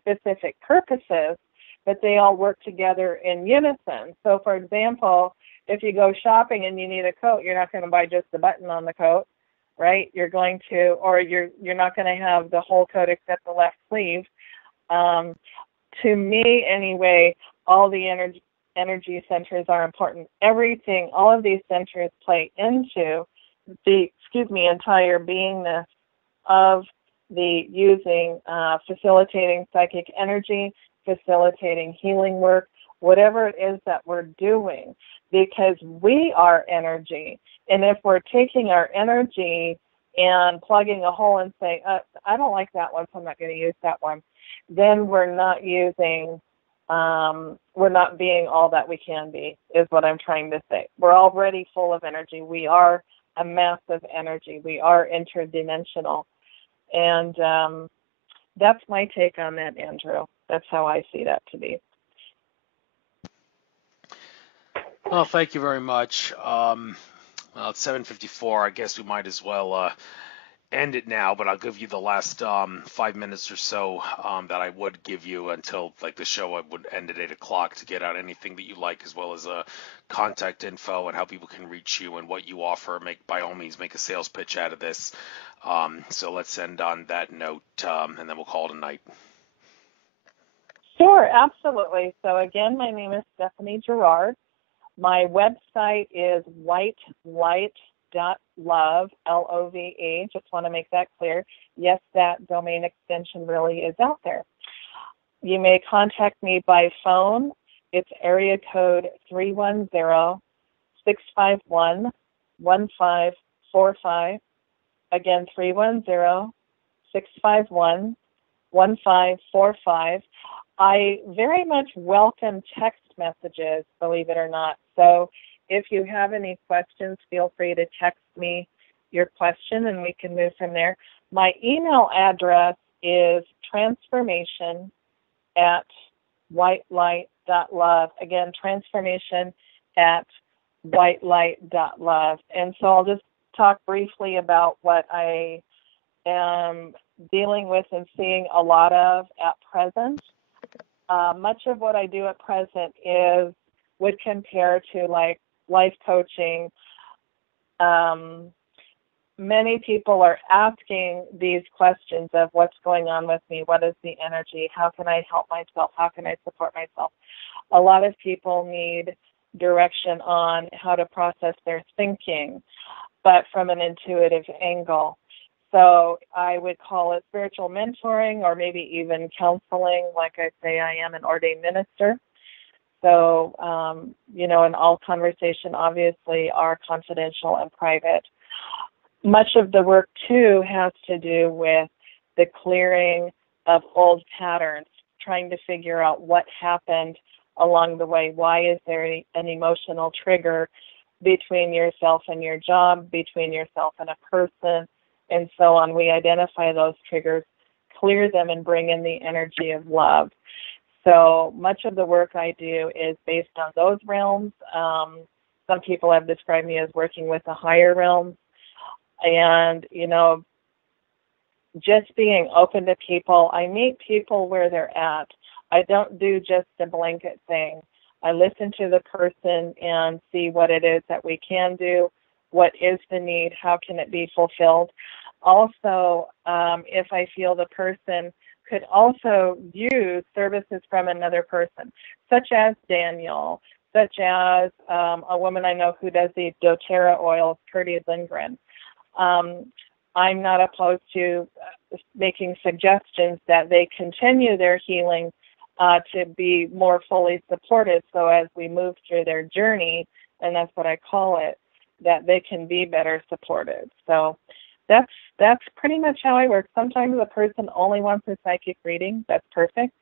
specific purposes, but they all work together in unison. So for example, if you go shopping and you need a coat, you're not going to buy just the button on the coat, right? You're going to, or you're not going to have the whole coat except the left sleeve. To me, anyway, all the energy centers are important. Everything, all of these centers play into the, entire beingness of the using, facilitating psychic energy, facilitating healing work, whatever it is that we're doing, because we are energy. And if we're taking our energy and plugging a hole and saying, I don't like that one, so I'm not going to use that one, then we're not using, we're not being all that we can be, is what I'm trying to say. We're already full of energy. We are a massive energy. We are interdimensional. And that's my take on that, Andrew. That's how I see that to be. Well, thank you very much. Well, it's 7:54. I guess we might as well end it now, but I'll give you the last 5 minutes or so that I would give you until the show. I would end at 8 o'clock to get out anything that you like, as well as contact info and how people can reach you and what you offer. By all means, make a sales pitch out of this. So let's end on that note, and then we'll call it a night. Sure, absolutely. So again, my name is Stephanie Gerard. My website is whitelight.love, Love. Just want to make that clear. Yes, that domain extension really is out there. You may contact me by phone. It's area code 310-651-1545. Again, 310-651-1545. I very much welcome text messages, believe it or not. So if you have any questions, feel free to text me your question and we can move from there. My email address is transformation@whitelight.love. Again, transformation@whitelight.love. And so I'll just talk briefly about what I am dealing with and seeing a lot of at present. Much of what I do at present would compare to life coaching. Many people are asking these questions of what's going on with me, what is the energy, how can I help myself, how can I support myself. A lot of people need direction on how to process their thinking, but from an intuitive angle. So I would call it spiritual mentoring or maybe even counseling. Like I say, I am an ordained minister. So, and all conversation obviously are confidential and private. Much of the work, too, has to do with the clearing of old patterns, trying to figure out what happened along the way. Why is there an emotional trigger between yourself and your job, between yourself and a person, and so on. We identify those triggers, clear them, and bring in the energy of love. So much of the work I do is based on those realms. Some people have described me as working with the higher realms. And, just being open to people. I meet people where they're at. I don't do just a blanket thing. I listen to the person and see what it is that we can do. What is the need? How can it be fulfilled? Also, if I feel the person could also use services from another person, such as Daniel, such as a woman I know who does the doTERRA oils, Curdy Lindgren. I'm not opposed to making suggestions that they continue their healing to be more fully supported, so as we move through their journey, and that's what I call it, that they can be better supported. So that's pretty much how I work. Sometimes a person only wants a psychic reading. That's perfect.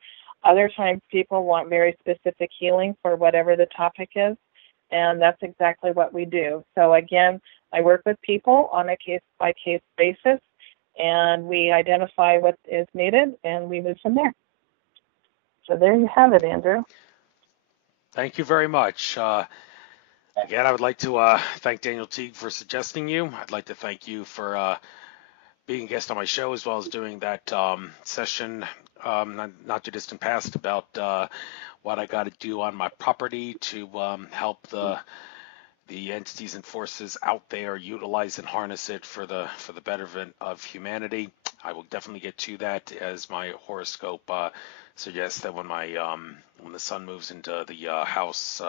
Other times people want very specific healing for whatever the topic is, and that's exactly what we do. So again, I work with people on a case-by-case basis, and we identify what is needed, and we move from there. So there you have it, Andrew. Thank you very much. Again, I would like to thank Daniel Teague for suggesting you. I'd like to thank you for being a guest on my show, as well as doing that session not too distant past about what I got to do on my property to help the entities and forces out there utilize and harness it for the betterment of humanity. I will definitely get to that, as my horoscope suggests that when the sun moves into the house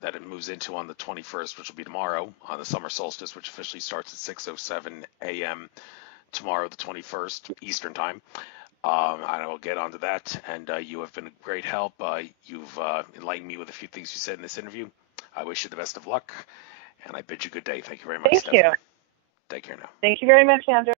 that it moves into on the 21st, which will be tomorrow, on the summer solstice, which officially starts at 6:07 a.m. tomorrow, the 21st Eastern time. I will get onto that, and you have been a great help. You've enlightened me with a few things you said in this interview. I wish you the best of luck, and I bid you good day. Thank you very much, Thank Stephanie. you. Take care now. Thank you very much, Andrew.